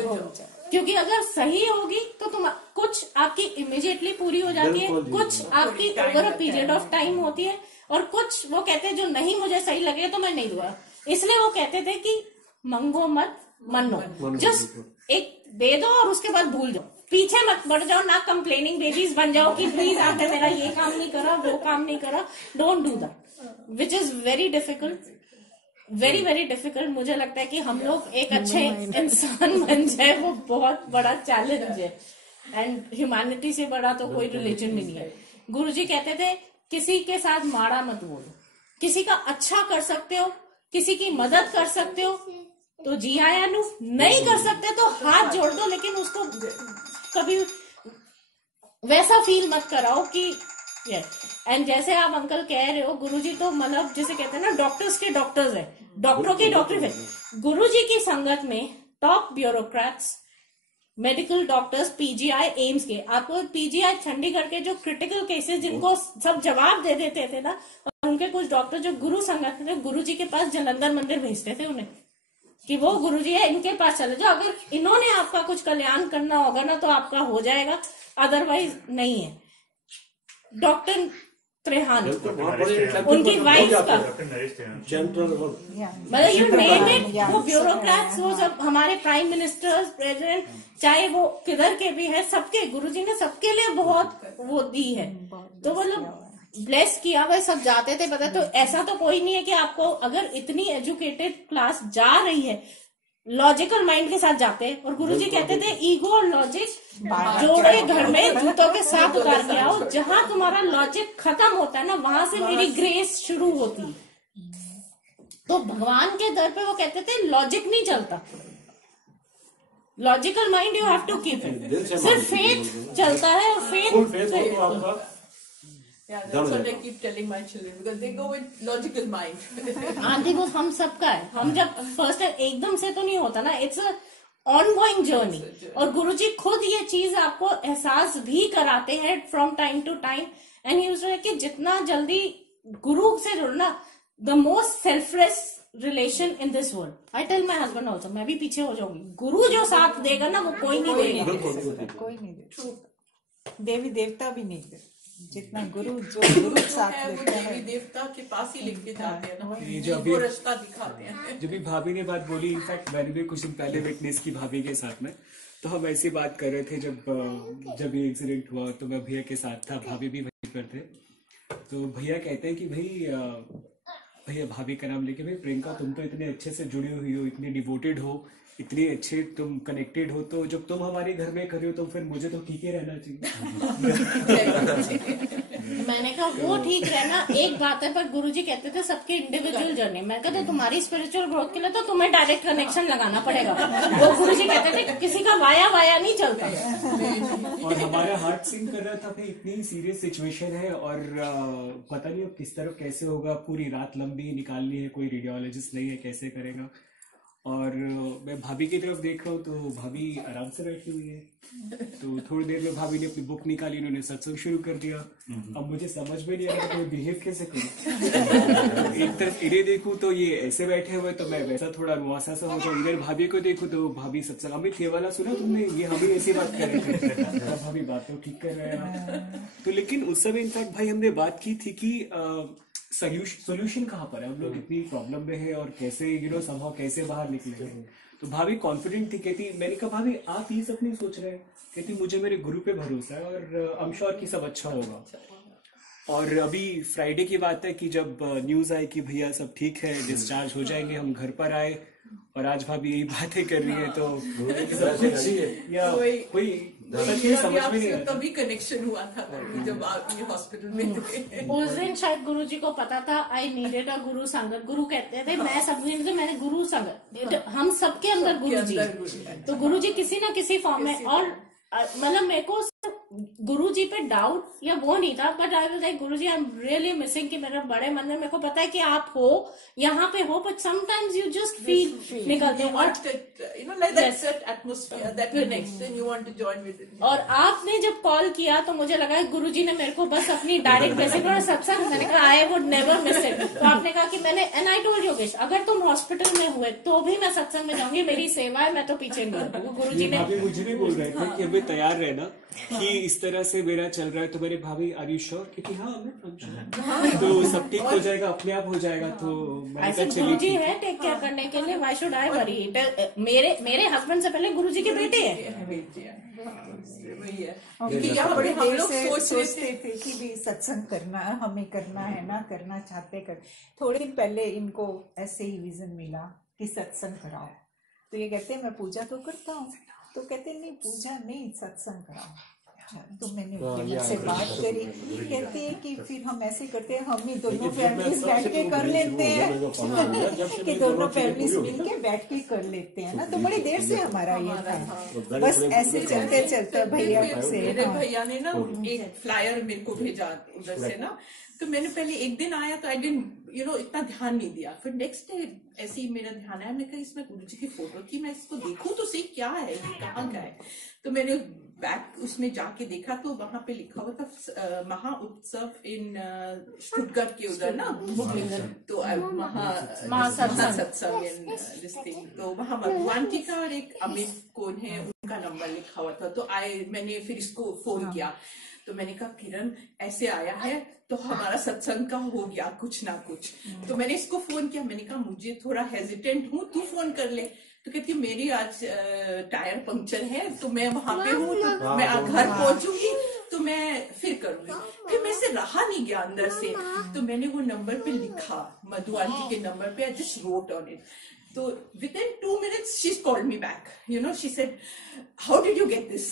क्योंकि अगर सही होगी तो तुम कुछ आपकी इमिडिएटली पूरी हो जाती है, बिल्कुल जी। कुछ आपकी over a period of time होती है, और कुछ वो कहते हैं जो नहीं मुझे सही लगे तो मैं नहीं दूंगा। इसलिए वो कहते थे कि मंगो मत मनो, जस्ट एक दे दो और उसके बाद भूल जाओ, पीछे मत बढ़ जाओ, ना कंप्लेनिंग बेबीज बन जाओ कि प्लीज आपने मेरा ये काम नहीं करा, वो काम नहीं करा। Don't do that, which is very difficult, very very difficult. मुझे लगता है कि हम लोग एक अच्छे इंसान बन जाए, वो बहुत बड़ा चैलेंज है, एंड ह्यूमैनिटी से बड़ा तो कोई रिलीजन भी नहीं है। गुरुजी कहते थे किसी के साथ माड़ा मत बोलो, किसी का अच्छा कर सकते हो, किसी की मदद कर सकते हो तो जी हाँ या नो, नहीं कर सकते तो हाथ जोड़ दो, लेकिन उसको कभी वैसा फील मत कराओ कि एंड जैसे आप अंकल कह रहे हो, गुरुजी तो मतलब जैसे कहते हैं ना डॉक्टर्स के डॉक्टर्स है, डॉक्टरों के डॉक्टर है। गुरुजी की संगत में top bureaucrats, medical doctors, PGI AIIMS के, आपको पीजीआई चंडीगढ़ के जो क्रिटिकल केसेस जिनको सब जवाब दे देते थे ना, और उनके कुछ डॉक्टर जो गुरु संगत थे, गुरुजी के पास जलंधर मंदिर भेजते थे उन्हें कि वो गुरुजी है, इनके पास चले जाओ, अगर इन्होंने आपका कुछ कल्याण करना होगा ना तो आपका हो जाएगा, अदरवाइज नहीं है। डॉक्टर त्रेहान, उनकी वाइफ का मतलब यू नेम इट, वो ब्यूरोक्रेट्स, वो सब हमारे प्राइम मिनिस्टर्स, प्रेसिडेंट, चाहे वो किधर के भी है, सबके गुरुजी ने सबके लिए बहुत वो दी है। तो मतलब ब्लेस किया हुआ सब जाते थे, पता। तो ऐसा तो कोई नहीं है कि आपको अगर इतनी एजुकेटेड क्लास जा रही है, लॉजिकल माइंड के साथ जाते हैं। और गुरुजी कहते थे ईगो और लॉजिक जोड़े घर में जूतों के साथ उतार के आओ, जहां तुम्हारा लॉजिक खत्म होता है ना, वहां से मेरी ग्रेस शुरू होती है। तो भगवान के दर पे वो कहते थे लॉजिक नहीं चलता, logical mind you have to keep it, सिर्फ फेथ चलता है, और faith Yeah, that's what I keep telling my children because they go with logical mind. हाँ देखो, हम सबका है, हम जब फर्स्ट टाइम एकदम से तो नहीं होता ना, इट्स ऑनगोइंग जर्नी। और गुरुजी खुद ये चीज आपको एहसास भी कराते हैं from time to time, and use कि जितना जल्दी गुरु से जुड़ना, the most selfless relation in this world. I tell my husband also, मैं भी पीछे हो जाऊंगी, गुरु जो साथ देगा ना वो कोई नहीं देगा, कोई नहीं दे, देवी देवता भी नहीं दे जितना गुरु, जो गुरु साथ देता है, देवी देवता के पास ही लेके जाते हैं ना, ये जो अभी वो रास्ता दिखाते हैं। जब भी भाभी ने बात बोली, इनफैक्ट मैंने भी कुछ दिन पहले विटनेस की भाभी के साथ में, तो हम ऐसी बात कर रहे थे जब ये एक्सीडेंट हुआ तो मैं भैया के साथ था, भाभी भी वहीं पर थे। तो भैया कहते हैं कि भाई भैया भाभी का नाम लेके, भाई प्रियंका तुम तो इतने अच्छे से जुड़ी हुई हो, इतने डिवोटेड हो, इतने अच्छे तुम कनेक्टेड हो, तो जब तुम हमारे घर में कर रहे हो तो फिर मुझे तो ठीक ही रहना चाहिए। मैंने कहा वो ठीक रहना एक बात है, पर गुरुजी कहते थे सबके इंडिविजुअल जर्नी। मैं कहते तुम्हारी स्पिरिचुअल ग्रोथ के लिए तो तुम्हें डायरेक्ट कनेक्शन लगाना पड़ेगा। वो गुरुजी कहते थे किसी का वाया वाया नहीं चलता। और हमारा हार्ट सिंक कर रहा था भाई, इतनी सीरियस सिचुएशन है और पता नहीं अब किस तरफ कैसे होगा, पूरी रात लंबी निकालनी है, कोई रेडियोलॉजिस्ट नहीं है, कैसे करेगा। और मैं भाभी की तरफ देख रहा हूँ तो भाभी आराम से बैठी हुई है, तो थोड़ी देर में भाभी ने अपनी बुक निकाली, उन्होंने सत्संग शुरू कर दिया। अब मुझे समझ में नहीं आ रहा मैं बिहेव कैसे करूँ। एक तरफ इन्हें देखूं तो ये ऐसे बैठे हुए, तो मैं वैसा थोड़ा रुआसा सा हो जाऊँ। इधर भाभी को देखूं तो भाभी सत्संग, अमित ये वाला सुना तुमने, ये हम ही ऐसी बात कर रहे थे। भाभी बात तो ठीक कर रहे हैं। तो लेकिन उस समय इनफैक्ट भाई हमने बात की थी कि सोल्यूशन कहाँ पर है, हम लोग इतनी प्रॉब्लम में है और कैसे समहाउ कैसे बाहर निकलेंगे। तो भाभी कॉन्फिडेंट थी, कहती, मैंने कहा भाभी आप ये सब नहीं सोच रहे हैं, कहती मुझे मेरे गुरु पे भरोसा है और आई एम श्योर कि सब अच्छा होगा। और अभी फ्राइडे की बात है कि जब न्यूज आई कि भैया सब ठीक है, डिस्चार्ज हो जाएंगे, हम घर पर आए और आज भाभी यही बातें कर रही है। तो या कोई समझ में नहीं, तभी कनेक्शन हुआ था जब आप ये हॉस्पिटल में थे। उस दिन शायद गुरुजी को पता था आई नीडेड अ गुरु संगत। गुरु कहते थे मैं सब तो मैंने गुरु संगत, हम सबके अंदर गुरुजी, तो गुरुजी किसी ना किसी फॉर्म में। और मतलब मेरे को गुरुजी पे डाउट या वो नहीं था, but I was like Guruji I am really missing कि मेरे बड़े मन में मेरे को पता है कि आप हो यहाँ पे हो, but sometimes you just feel निकलते हो और आपने जब कॉल किया तो मुझे लगा गुरुजी ने मेरे को बस अपनी डायरेक्ट बेसिक और सत्संग, मैंने कहा I would never miss it. तो आपने कहा कि मैंने एंड आई टोल्ड योगेश अगर तुम हॉस्पिटल में हुए तो भी मैं सत्संग में जाऊंगी, मेरी सेवा है, मैं तो पीछे नहीं हटूंगी। गुरुजी ने मुझे भी बोल रहे थे कि अभी तैयार रहना कि इस तरह से मेरा चल रहा है, तो मेरे भाभी आर यू श्योर, क्योंकि तो सब ठीक हो जाएगा, अपने आप हो जाएगा। तो ऐसे गुरुजी है टेक केयर करने के लिए, व्हाई शुड आई वरी। मेरे हस्बैंड से पहले गुरुजी के बेटे हैं। यहाँ बड़े हम लोग सोचते थे कि भी सत्संग करना हमें करना है, ना करना चाहते कर। थोड़े दिन पहले इनको ऐसे ही विजन मिला कि सत्संग कराओ, तो ये कहते हैं मैं पूजा तो करता हूँ, तो कहते नहीं पूजा नहीं सत्संग कराओ। तो मैंने उनसे बात करी, कहते हैं कि फिर हम ऐसे करते हैं, हम ही दोनों फैमिलीज बैठ के कर लेते हैं कि दोनों फैमिलीज मिलके बैठ के कर लेते हैं ना। तो बड़ी देर से हमारा ये था, बस ऐसे चलते चलते भैया से मेरे भैया ने ना एक फ्लायर मेरे को भेजा उधर से ना, तो मैंने पहले एक दिन आया तो आई डिडंट इतना ध्यान नहीं दिया। फिर नेक्स्ट डे ऐसे ही मेरा ध्यान आया, मैं कहा इसमें गुरुजी की फोटो थी, मैं इसको देखूं तो सही क्या है, ये कहाँ का है। तो मैंने बैक उसमें जाके देखा तो वहां पे लिखा हुआ था महा उत्सव इन स्टुटगार्ट के उधर ना, तो महासत्संग इन दिस थिंग, तो वहां भगवान जी का और एक अमित कौन है उनका नंबर लिखा हुआ था। तो मैंने फिर इसको फोन किया, तो मैंने कहा किरण ऐसे आया है, तो हमारा सत्संग का हो गया कुछ ना कुछ। तो मैंने इसको फोन किया, मैंने कहा मुझे थोड़ा हेजिटेंट हूँ, तू फोन कर ले। तो कहती मेरी आज टायर पंक्चर है, तो मैं वहां पे हूँ, तो मैं घर पहुंचूंगी तो मैं फिर करूंगी। फिर मेरे से रहा नहीं गया अंदर से, तो मैंने वो नंबर पे लिखा, मधु आंटी के नंबर पे, I just road on it. So within 2 minutes, she's called me back. She said, how did you get this?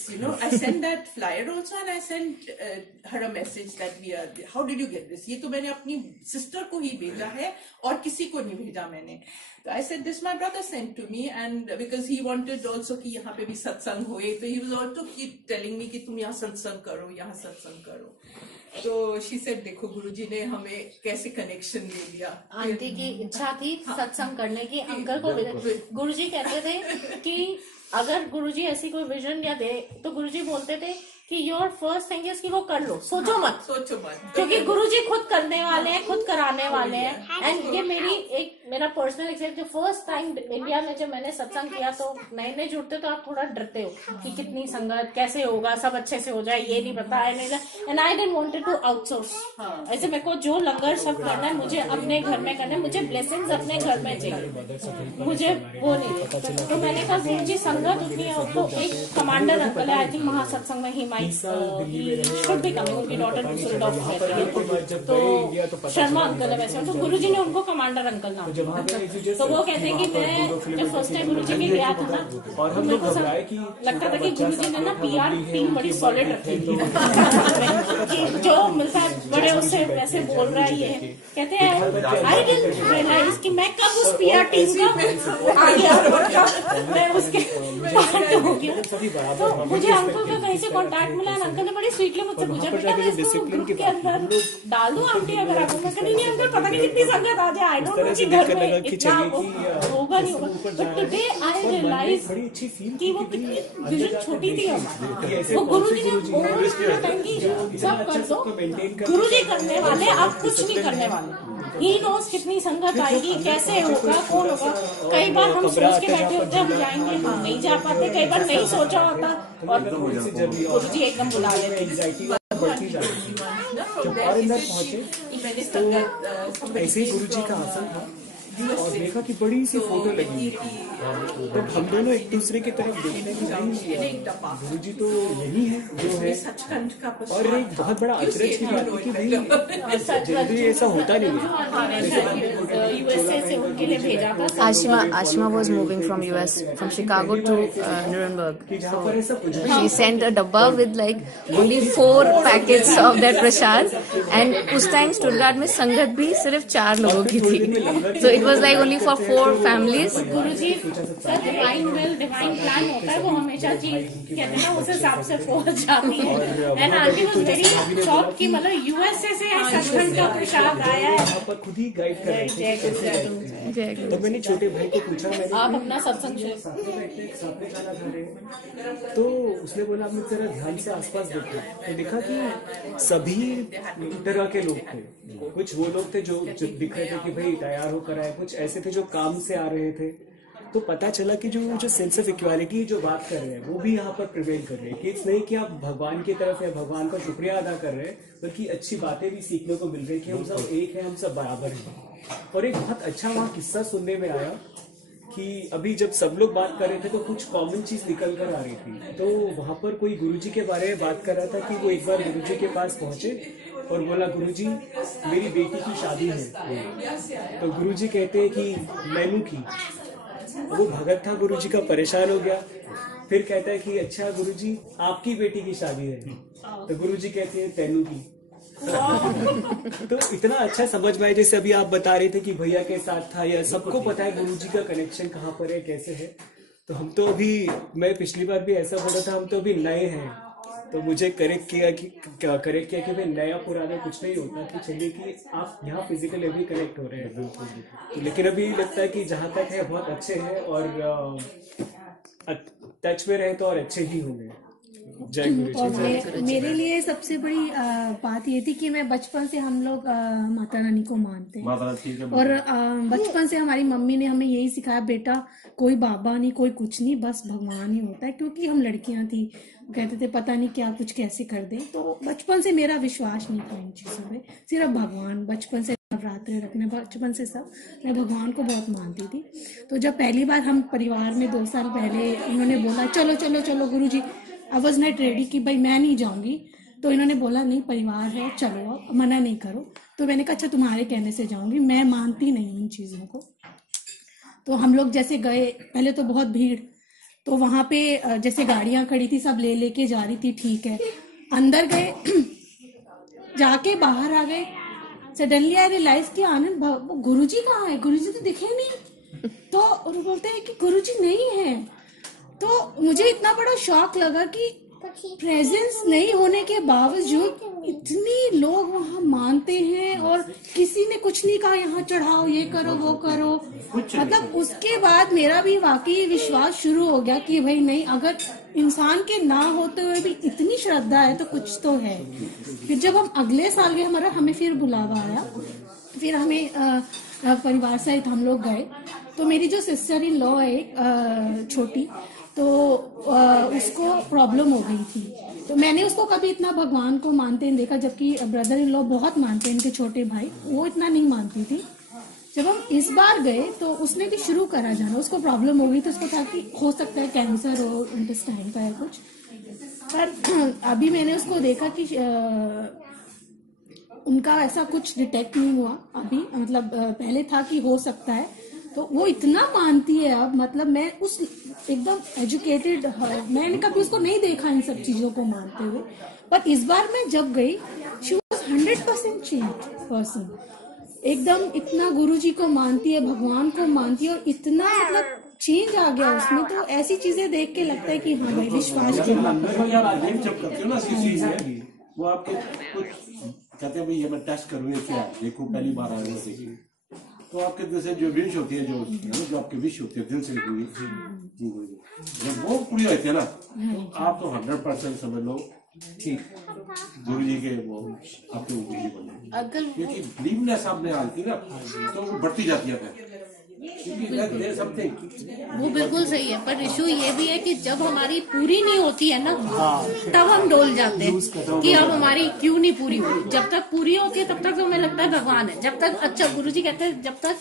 I sent that flyer also and I sent her a message that how did you get this? ये तो मैंने अपनी sister को ही भेजा है और किसी को नहीं भेजा मैंने। So I said, this my brother sent to me and because he wanted also कि यहाँ पे भी सत्संग होए, तो he was also keep telling me कि तुम यहाँ सत्संग करो, यहाँ सत्संग करो। तो शी सेड देखो गुरुजी ने हमें कैसे कनेक्शन दे दिया। आंटी की इच्छा थी सत्संग करने की, अंकल को गुरुजी कहते थे कि अगर गुरुजी ऐसी कोई विजन या दे तो गुरुजी बोलते थे कि योर फर्स्ट थिंग इज कि वो कर लो, सोचो मत क्योंकि गुरुजी खुद करने वाले हैं, खुद कराने वाले हैं। एंड ये मेरा personal experience, first time India में जब मैंने सत्संग किया तो नए नए जुड़ते तो आप थोड़ा डरते हो कि कितनी संगत कैसे होगा, सब अच्छे से हो जाए, ये नहीं पता है। And I didn't wanted to outsource, ऐसे मेरे को जो लंगर सब करना है मुझे अपने घर में करना है, मुझे ब्लेसिंग्स अपने घर में चाहिए, मुझे वो नहीं। तो मैंने कहा गुरुजी संगत संगत उतनी है, तो एक कमांडर अंकल है, आई थिंक महासत्संग में ही माइक शुड भी कमिंग, उनकी डॉटर दूसरे डॉक्टर रहती है, तो शर्मा अंकल है वैसे, तो गुरुजी ने उनको कमांडर अंकल नाम दिया। तो वो कहते हैं कि मैं जब फर्स्ट टाइम गुरुजी के गया था ना, तो मेरे को लगता था कि गुरुजी ने ना PR टीम बड़ी सॉलिड रखी थी कि जो मिलता है बड़े उससे वैसे बोल रहा है। ये कहते हैं आई डिडंट रियलाइज कि मैं कब उस PR टीम का आ गया, मैं उसके पार्ट हो गया। तो मुझे अंकल का कहीं से कॉन्टैक्ट मिला, अंकल ने बड़ी स्वीटली मुझसे पूछा, बेटा मैं इसको ग्रुप के अंदर डाल दूं आंटी अगर आपको? मैं कहीं नहीं अंकल, पता नहीं कितनी संगत आ जाए, आई डोंट नो कि घर में इतना होगा नहीं होगा, बट टुडे आई रियलाइज कि वो कितनी विजन छोटी थी हमारी। वो गुरुजी ने सब कर दो, गुरुजी करने वाले, आप कुछ नहीं करने वाले। ही नोस कितनी संगत आएगी, कैसे होगा, कौन होगा। कई बार हम सोच के बैठे होते हैं हम जाएंगे, हम नहीं जा पाते, कई बार नहीं सोचा होता और गुरुजी एकदम बुला लेते। ऐसे ही गुरुजी का आसन था और देखा कि बड़ी सी फोटो लगी, तो हम दोनों एक दूसरे की तरफ देखने की गुरुजी तो यही है जो है। और एक बहुत बड़ा अचरज की बात कि भाई जल्दी ऐसा होता नहीं है। USA से उनके लिए भेजा था। Ashima was moving from US, from Chicago to Nuremberg. So she sent a dabba with like only 4 packets of that prasad, and उस टाइम स्टुटगार्ट में संगत भी सिर्फ 4 लोगों की थी, so it was like only for 4 families. Guruji sir divine will, divine plan होता है, वो हमेशा चीज कहते हैं ना उस हिसाब से पहुंच जाती है। And aunty was very shock कि मतलब USA से सचखंड का प्रसाद आया है। यहाँ पर खुद ही गाइड कर रहे थे। तो मैंने छोटे भाई को पूछा, मैंने आप अपना सत्संग साथ में जाना चाह रहे हैं, तो उसने बोला आपने जरा ध्यान से आसपास देखा, तो देखा कि सभी तरह के लोग थे। कुछ वो लोग थे जो दिख रहे थे कि भाई तैयार होकर आए, कुछ ऐसे थे जो काम से आ रहे थे। तो पता चला कि जो सेंस ऑफ इक्वालिटी जो बात कर रहे हैं वो भी यहाँ पर प्रिवेल कर रहे हैं, कि इट्स नहीं कि आप भगवान की तरफ या भगवान का शुक्रिया अदा कर रहे हैं, बल्कि अच्छी बातें भी सीखने को मिल रही है कि हम सब एक हैं, हम सब बराबर हैं। और एक बहुत अच्छा वहाँ किस्सा सुनने में आया कि अभी जब सब लोग बात कर रहे थे तो कुछ कॉमन चीज निकल कर आ रही थी। तो वहां पर कोई गुरुजी के बारे में बात कर रहा था कि वो एक बार गुरुजी के पास पहुंचे और बोला, गुरुजी मेरी बेटी की शादी है। तो गुरुजी कहते हैं कि मैनू की। वो भगत था, गुरुजी का परेशान हो गया, फिर कहता है कि अच्छा गुरुजी आपकी बेटी की शादी है। तो गुरुजी कहते हैं तैनू की। तो इतना अच्छा समझ में आया, जैसे अभी आप बता रहे थे कि भैया के साथ था, या सबको पता है गुरुजी का कनेक्शन कहाँ पर है, कैसे है। तो हम तो अभी, मैं पिछली बार भी ऐसा बोला था, हम तो अभी नए हैं, तो मुझे करेक्ट किया कि भाई नया पुराना कुछ नहीं होता, कि चलिए कि आप यहाँ फिजिकली अभी कनेक्ट हो रहे हैं। तो लेकिन अभी लगता है कि जहाँ तक है बहुत अच्छे हैं और टच में रहे तो और अच्छे ही होंगे। जय गुरु जी। मेरे लिए सबसे बड़ी बात ये थी कि मैं बचपन से, हम लोग माता रानी को मानते हैं और बचपन से हमारी मम्मी ने हमें यही सिखाया, बेटा कोई बाबा नहीं, कोई कुछ नहीं, बस भगवान ही होता है। क्योंकि हम लड़कियां थी, कहते थे पता नहीं क्या कुछ कैसे कर दे, तो बचपन से मेरा विश्वास नहीं था इन चीजों में, सिर्फ भगवान। बचपन से नवरात्रे रखने, बचपन से सब मैं भगवान को बहुत मानती थी। तो जब पहली बार हम परिवार में 2 साल पहले उन्होंने बोला चलो चलो चलो गुरुजी, आई वॉज नॉट रेडी कि भाई मैं नहीं जाऊंगी, तो इन्होंने बोला नहीं परिवार है चलो, अब मना नहीं करो। तो मैंने कहा अच्छा तुम्हारे कहने से जाऊंगी, मैं मानती नहीं हूँ इन चीजों को। तो हम लोग जैसे गए, पहले तो बहुत भीड़, तो वहां पे जैसे गाड़ियां खड़ी थी, सब ले लेके जा रही थी, ठीक है। अंदर गए, जाके बाहर आ गए, सडनली आई रियलाइज कि आनंद गुरुजी कहाँ है, गुरुजी तो दिखे नहीं। तो बोलते हैं कि गुरुजी नहीं है। तो मुझे इतना बड़ा शॉक लगा कि प्रेजेंस नहीं होने के बावजूद इतनी लोग वहाँ मानते हैं और किसी ने कुछ नहीं कहा यहाँ चढ़ाओ, ये करो, वो करो। मतलब उसके बाद मेरा भी वाकई विश्वास शुरू हो गया कि भाई नहीं, अगर इंसान के ना होते हुए भी इतनी श्रद्धा है तो कुछ तो है। फिर जब हम अगले साल गए, हमें फिर बुलावा आया, फिर हमें परिवार सहित हम लोग गए। तो मेरी जो सिस्टर इन लॉ है छोटी, तो उसको प्रॉब्लम हो गई थी, तो मैंने उसको कभी इतना भगवान को मानते नहीं देखा, जबकि ब्रदर इन लॉ बहुत मानते हैं, इनके छोटे भाई, वो इतना नहीं मानती थी। जब हम इस बार गए तो उसने भी शुरू करा जाना, उसको प्रॉब्लम हो गई तो उसको था कि हो सकता है कैंसर हो, इंटेस्टाइन का है कुछ, पर अभी मैंने उसको देखा कि उनका ऐसा कुछ डिटेक्ट नहीं हुआ अभी, मतलब पहले था कि हो सकता है, तो वो इतना मानती है अब, मतलब मैं उस एकदम एजुकेटेड, मैंने कभी उसको नहीं देखा इन सब चीजों को मानते हुए, पर इस बार मैं जब गई शी वाज 100% चेंज पर्सन, एकदम इतना गुरुजी को मानती है, भगवान को मानती है, और इतना मतलब चेंज आ गया उसमें। तो ऐसी चीजें देख के लगता है कि हाँ भाई विश्वास जब करते हो ना किसी से, वो आपके कुछ कहते हैं भाई ये मैं टेस्ट करूँ क्या, देखो पहली बार आ रहे थे, तो आपके दिल से जो विश होती है, जो आपकी विश होती है दिल से पूरी, जब वो पूरी होती है ना, आप तो 100% समझ लो ठीक गुरु जी के वो आपके ऊपर ही बने, क्योंकि बिलीवनेस आपने आती है ना तो वो बढ़ती जाती है फिर, वो बिल्कुल सही है। पर इशू ये भी है कि जब हमारी पूरी नहीं होती है ना, तब हम डोल जाते हैं कि अब हमारी क्यों नहीं पूरी हुई। जब तक पूरी होती है तब तक तो हमें लगता है भगवान है, जब तक अच्छा, गुरुजी कहते हैं जब तक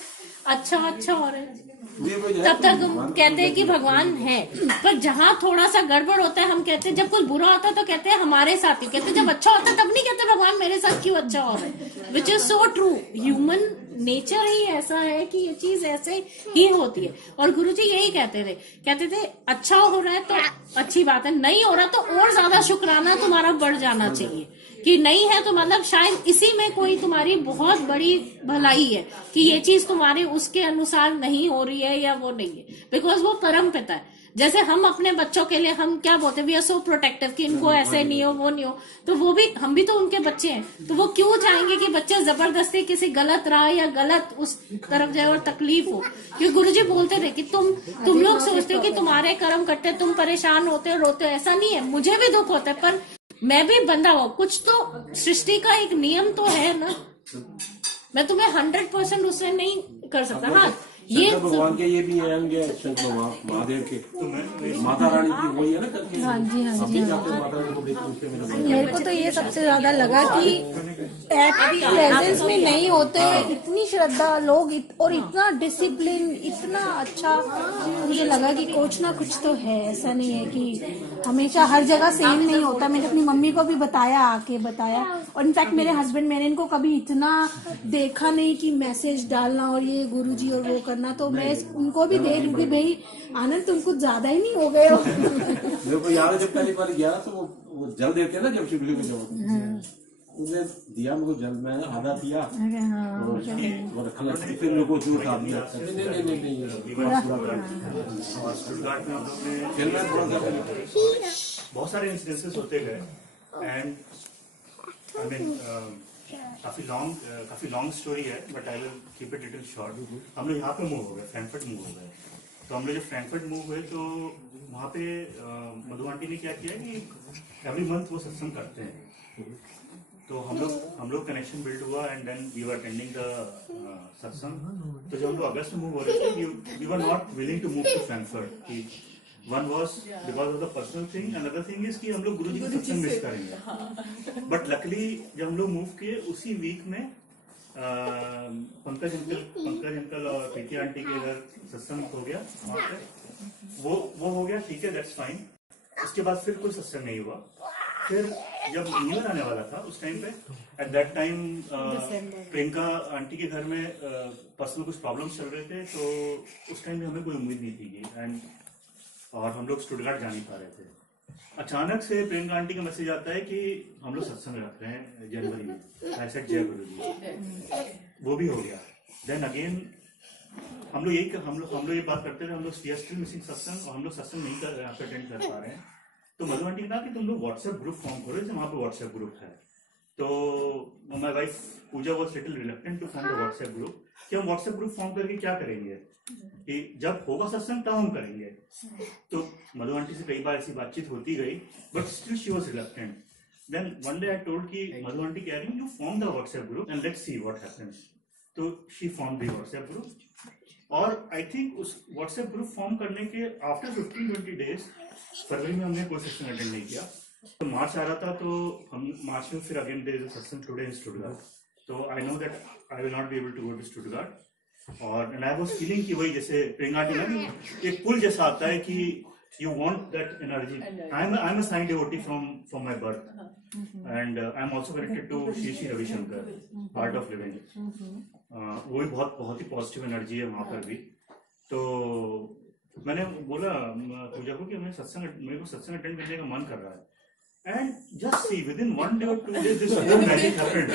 अच्छा हो रहा है तब तक कहते हैं कि भगवान है। पर जहाँ थोड़ा सा गड़बड़ होता है हम कहते हैं, जब कुछ बुरा होता है तो कहते हैं हमारे साथ ही, कहते हैं जब अच्छा होता है तब नहीं कहते भगवान मेरे साथ क्यों अच्छा हो रहा है, which is so true. Human nature ही ऐसा है कि ये चीज ऐसे ही होती है। और गुरुजी यही कहते थे अच्छा हो रहा है तो अच्छी बात है, नहीं हो रहा तो और ज्यादा शुक्राना तुम्हारा बढ़ जाना चाहिए कि नहीं है तो मतलब शायद इसी में कोई तुम्हारी बहुत बड़ी भलाई है कि ये चीज तुम्हारे उसके अनुसार नहीं हो रही है या वो नहीं है, बिकॉज वो परम पिता है। जैसे हम अपने बच्चों के लिए हम क्या बोलते हैं, वी आर सो प्रोटेक्टिव कि इनको ऐसे नहीं हो वो नहीं हो, तो वो भी, हम भी तो उनके बच्चे हैं, तो वो क्यों चाहेंगे कि बच्चे जबरदस्ती किसी गलत राह या गलत उस तरफ जाए और तकलीफ हो। क्योंकि गुरुजी बोलते थे कि तुम लोग सोचते हो कि तुम्हारे कर्म कट्टे, तुम परेशान होते हो रोते हो, ऐसा नहीं है, मुझे भी दुख होता है पर मैं भी बंदा हूँ, कुछ तो सृष्टि का एक नियम तो है ना, मैं तुम्हें 100% उससे नहीं कर सकता। हाँ ये भगवान के ये भी अंग है, शंकर महादेव के, माता रानी की वही है ना करके। हाँ जी हाँ जी, माता रानी को देखते मेरे को तो ये सबसे ज्यादा लगा कि प्रेजेंस में नहीं होते हुए इतनी श्रद्धा लोग और इतना डिसिप्लिन, इतना अच्छा, मुझे लगा कि कुछ ना कुछ तो है, ऐसा नहीं है कि हमेशा हर जगह सेम नहीं होता। मैंने अपनी मम्मी को भी बताया, और इनफैक्ट मेरे हस्बैंड, मैंने इनको कभी इतना देखा नहीं कि मैसेज डालना और ये गुरुजी और वो करना, तो मैं उनको भी दे दूं कि भाई आनंद तुम कुछ ज्यादा ही नहीं हो गए हो। मेरे को याद है जब पहली बार गया तो वो जल देते हैं ना, जब शिवलिंग में जब उसने दिया मुझे जल, मैंने आधा पिया और रखा, फिर मेरे को जो उठा दिया, नहीं फिर मैं थोड़ा सा, बहुत सारे इंसिडेंसेस होते गए एंड आई मीन काफी लॉन्ग स्टोरी है, but I will keep it little short. हम लोग यहाँ पे मूव हो गए, फ्रैंकफर्ट मूव हो गए। तो हम लोग जब फ्रैंकफर्ट मूव हुए तो वहाँ पे मधु आंटी ने क्या किया कि एवरी मंथ वो सत्संग करते हैं। तो हम लोग कनेक्शन बिल्ड हुआ and then we were attending the satsang. तो जब हम लोग अगस्त में मूव हो रहे थे, we were not willing to move to Frankfurt. One was because of the personal thing, another thing is कि हम लोग गुरुजी का सत्संग मिस करेंगे। बट लकली जब हम लोग मूव किए उसी वीक में पंकज अंकल और प्रीति आंटी के इधर सत्संग हो गया, वहाँ पे वो हो गया, ठीक है, दैट्स फाइन। उसके बाद फिर कोई सत्संग नहीं हुआ। फिर जब न्यू ईयर आने वाला था उस टाइम पे, at that time Priyanka aunty के घर में पर्सनल कुछ प्रॉब्लम्स चल रहे थे, तो उस टाइम में हमें कोई उम्मीद नहीं थी एंड और हम लोग स्टुटगार्ट जा नहीं पा रहे थे। अचानक से प्रियंका आंटी का मैसेज आता है कि हम लोग सत्संग रख रहे हैं जनवरी में, ऐसा जय गुरु जी, वो भी हो गया। देन अगेन हम लोग ये बात करते थे, हम लोग स्टिल मिसिंग सत्संग, और हम लोग सत्संग नहीं अटेंड कर पा रहे हैं। तो मधु आंटी ने कहा कि तुम लोग व्हाट्सएप ग्रुप फॉर्म करो, जैसे वहां पे व्हाट्सएप ग्रुप है। तो my wife Pooja was little reluctant to form the WhatsApp group, कि हम व्हाट्सएप ग्रुप फॉर्म करके क्या करेंगे, कि जब होगा सत्संग तब हम करेंगे। तो मधु आंटी से कई बार ऐसी बातचीत होती गई, but still she was reluctant. Then one day I told कि मधु आंटी कह रही you form the WhatsApp group and let's see what happens. तो she form the WhatsApp group, और आई थिंक उस व्हाट्सएप ग्रुप फॉर्म करने के आफ्टर 15-20 डेज, फरवरी में हमने कोई सेशन अटेंड नहीं किया। तो मार्च आ रहा था, तो हम मार्च में फिर अगेन देयर इज अ सत्संग टुडे इन स्टुटगार्ट। तो I know that I will not be able to go to Stuttgart. और एंड आई वाज फीलिंग कि वही जैसे प्रियंका आंटी ना एक पुल जैसा आता है कि you want that energy. I'm a Sai devotee from my birth, and I'm also connected to Shri Shri Ravishankar, art of living. वो भी बहुत ही पॉजिटिव एनर्जी है वहां पर भी. तो मैंने बोला पूजा को कि मेरे को सत्संग अटेंड करने का मन कर रहा है. And just see, within 1 day or 2 days, this whole magic happened.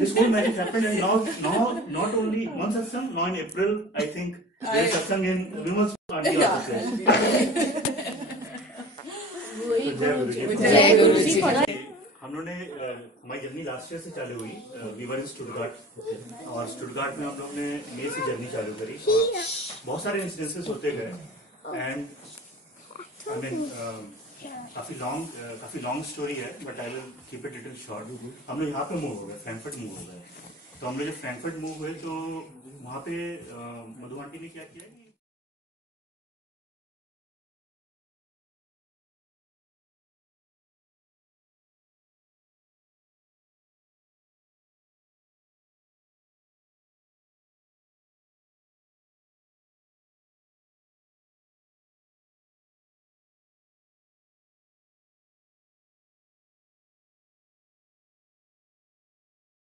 This whole magic happened, and now not only one satsang. Now in April, I think there is satsang in Vimal's party also. जय गुरुजी. हम लोगों ने हमारी journey last year से चालू हुई. We were in Stuttgart, और Stuttgart में हम लोग ने मई से जर्नी चालू करी. बहुत सारे इंसिडेंसेस होते गए, एंड आई मीन काफी लॉन्ग स्टोरी है, but I will keep it little short. हम लोग यहाँ पे मूव हो गए, फ्रैंकफर्ट मूव हो गए. तो हम लोग जब फ्रैंकफर्ट मूव हुए तो वहाँ पे मधु आंटी ने क्या किया कि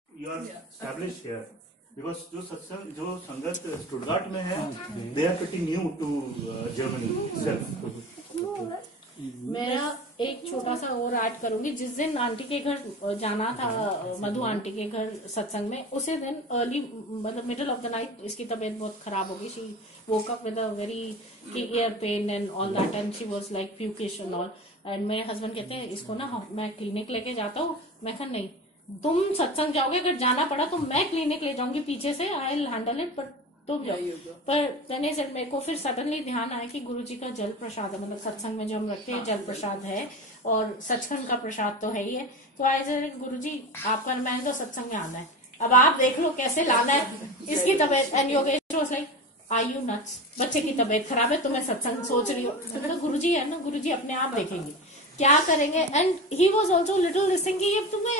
you are established here, because जो संगत स्टुटगार्ट में है, they are pretty new to Germany itself. मेरा एक छोटा सा और ऐड करूंगी. जिस दिन आंटी के घर जाना था, मधु आंटी के घर सत्संग में, उसी दिन अर्ली मतलब मिडल ऑफ द नाइट इसकी तबीयत बहुत खराब हो गई. She woke up with a very ear pain and all that, and she was like pukish and all. And मेरे हस्बैंड कहते हैं इसको ना मैं क्लिनिक लेके जाता हूँ. मैं कहा नहीं, तुम सत्संग जाओगे, अगर जाना पड़ा तो मैं क्लिनिक ले जाऊंगी पीछे से, I will handle it, but तुम जाओ. पर मैंने सर मेरे को फिर सडनली ध्यान आया कि गुरुजी का जल प्रसाद है, मतलब सत्संग में जो हम रखते हैं जल प्रसाद है, और सचखंड का प्रसाद तो है ही है. तो आई सर गुरुजी आपका, मैंने तो सत्संग में आना है, अब आप देख लो कैसे लाना है इसकी तबीयत. And Yogesh was like are you nuts, बच्चे की तबीयत खराब है, तुम्हें सत्संग सोच रही हो. तो गुरुजी है ना, गुरुजी अपने आप देखेंगे क्या करेंगे. And he was also little listening कि ये तुम्हें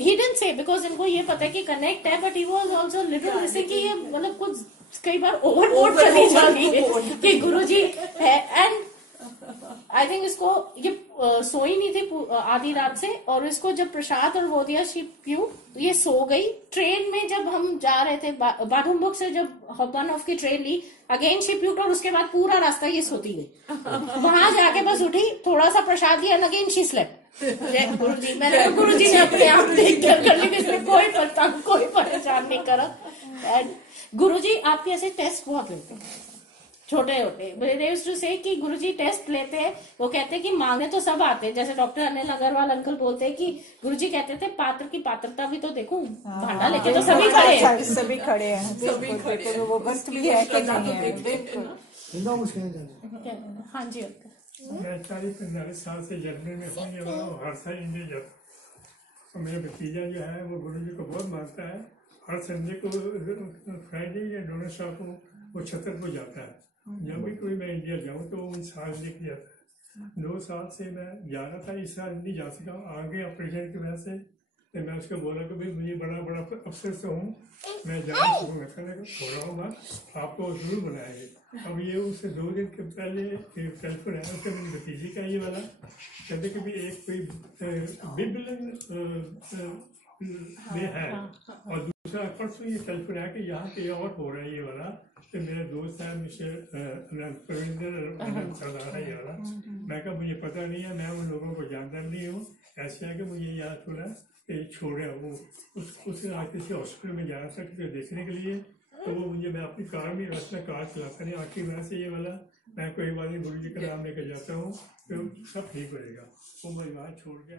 ही डिडंट से, बिकॉज इनको ये पता है कि कनेक्ट है, but he was also little listening कि ये मतलब कुछ कई बार ओवरबोर्ड चली जा रही है कि गुरुजी है. एंड आई थिंक इसको ये सोई नहीं थी आधी रात से, और इसको जब प्रसाद और वो दिया शी प्यू, ये सो गई. ट्रेन में जब हम जा रहे थे बाडुम्बुक से, जब हॉपन ऑफ की ट्रेन ली, अगेन शी प्यूट, और उसके बाद पूरा रास्ता ये सोती गई. वहां जाके बस उठी, थोड़ा सा प्रसाद दिया, अगेन शी स्लेप्ट. गुरुजी, मैंने गुरुजी ने अपने आप देख कर ली, इसमें कोई परेशान कोई परेशान नहीं करा. एंड गुरुजी आपके ऐसे टेस्ट बहुत लेते हैं छोटे छोटे. से कि गुरुजी टेस्ट लेते हैं, वो कहते हैं कि मांगने तो सब आते हैं, जैसे डॉक्टर अनिल अग्रवाल अंकल बोलते हैं कि गुरुजी कहते थे पात्र की पात्रता भी तो देखो, भांडा लेके तो सभी खड़े हैं, सभी खड़े हैं, तो वो वक्त भी है कि नहीं है. हाँ जी. मैं 40-45 साल से जर्मनी में हूँ. ये हर संडे जब तो मेरा भतीजा जो है वो गुरुजी को बहुत मानता है. हर संडे को, फ्राइडे या डोनेस्टर को वो छतरपुर जाता है. जब भी कोई मैं इंडिया जाऊँ तो वो साल लेके जाता है. 2 साल से मैं जा रहा था, इस साल नहीं जा सका आगे ऑपरेशन की वजह से. तो मैं उसको बोला कि भाई मुझे बड़ा अफसर से हूँ, मैं जाना शुरू करने को हो रहा हूँ, आपको जरूर बुलाएंगे. अब ये उससे 2 दिन के पहले टेलीफोन आया, उससे मेरी भतीजी का ये वाला कहते कि भाई एक कोई बिबलन में है, और दूसरा परसों ये टेलीफोन आया कि यहाँ पे और हो रहा है ये वाला. तो मेरे दोस्त है मिस्टर प्रविंदर सरदार है ये वाला. मैं कहा मुझे पता नहीं है, मैं उन लोगों को जानता नहीं हूँ. ऐसे है कि मुझे यहाँ थोड़ा छोड़ रहा वो उससे किसी हॉस्पिटल में जाना था किसी देखने के लिए. तो वो मुझे, मैं अपनी कार में रास्ता कार चलाता नहीं, आखिर वजह से ये वाला मैं कोई बात नहीं गुरु जी का नाम लेकर जाता हूँ, तो सब ठीक हो जाएगा. वो मैं वहाँ छोड़ के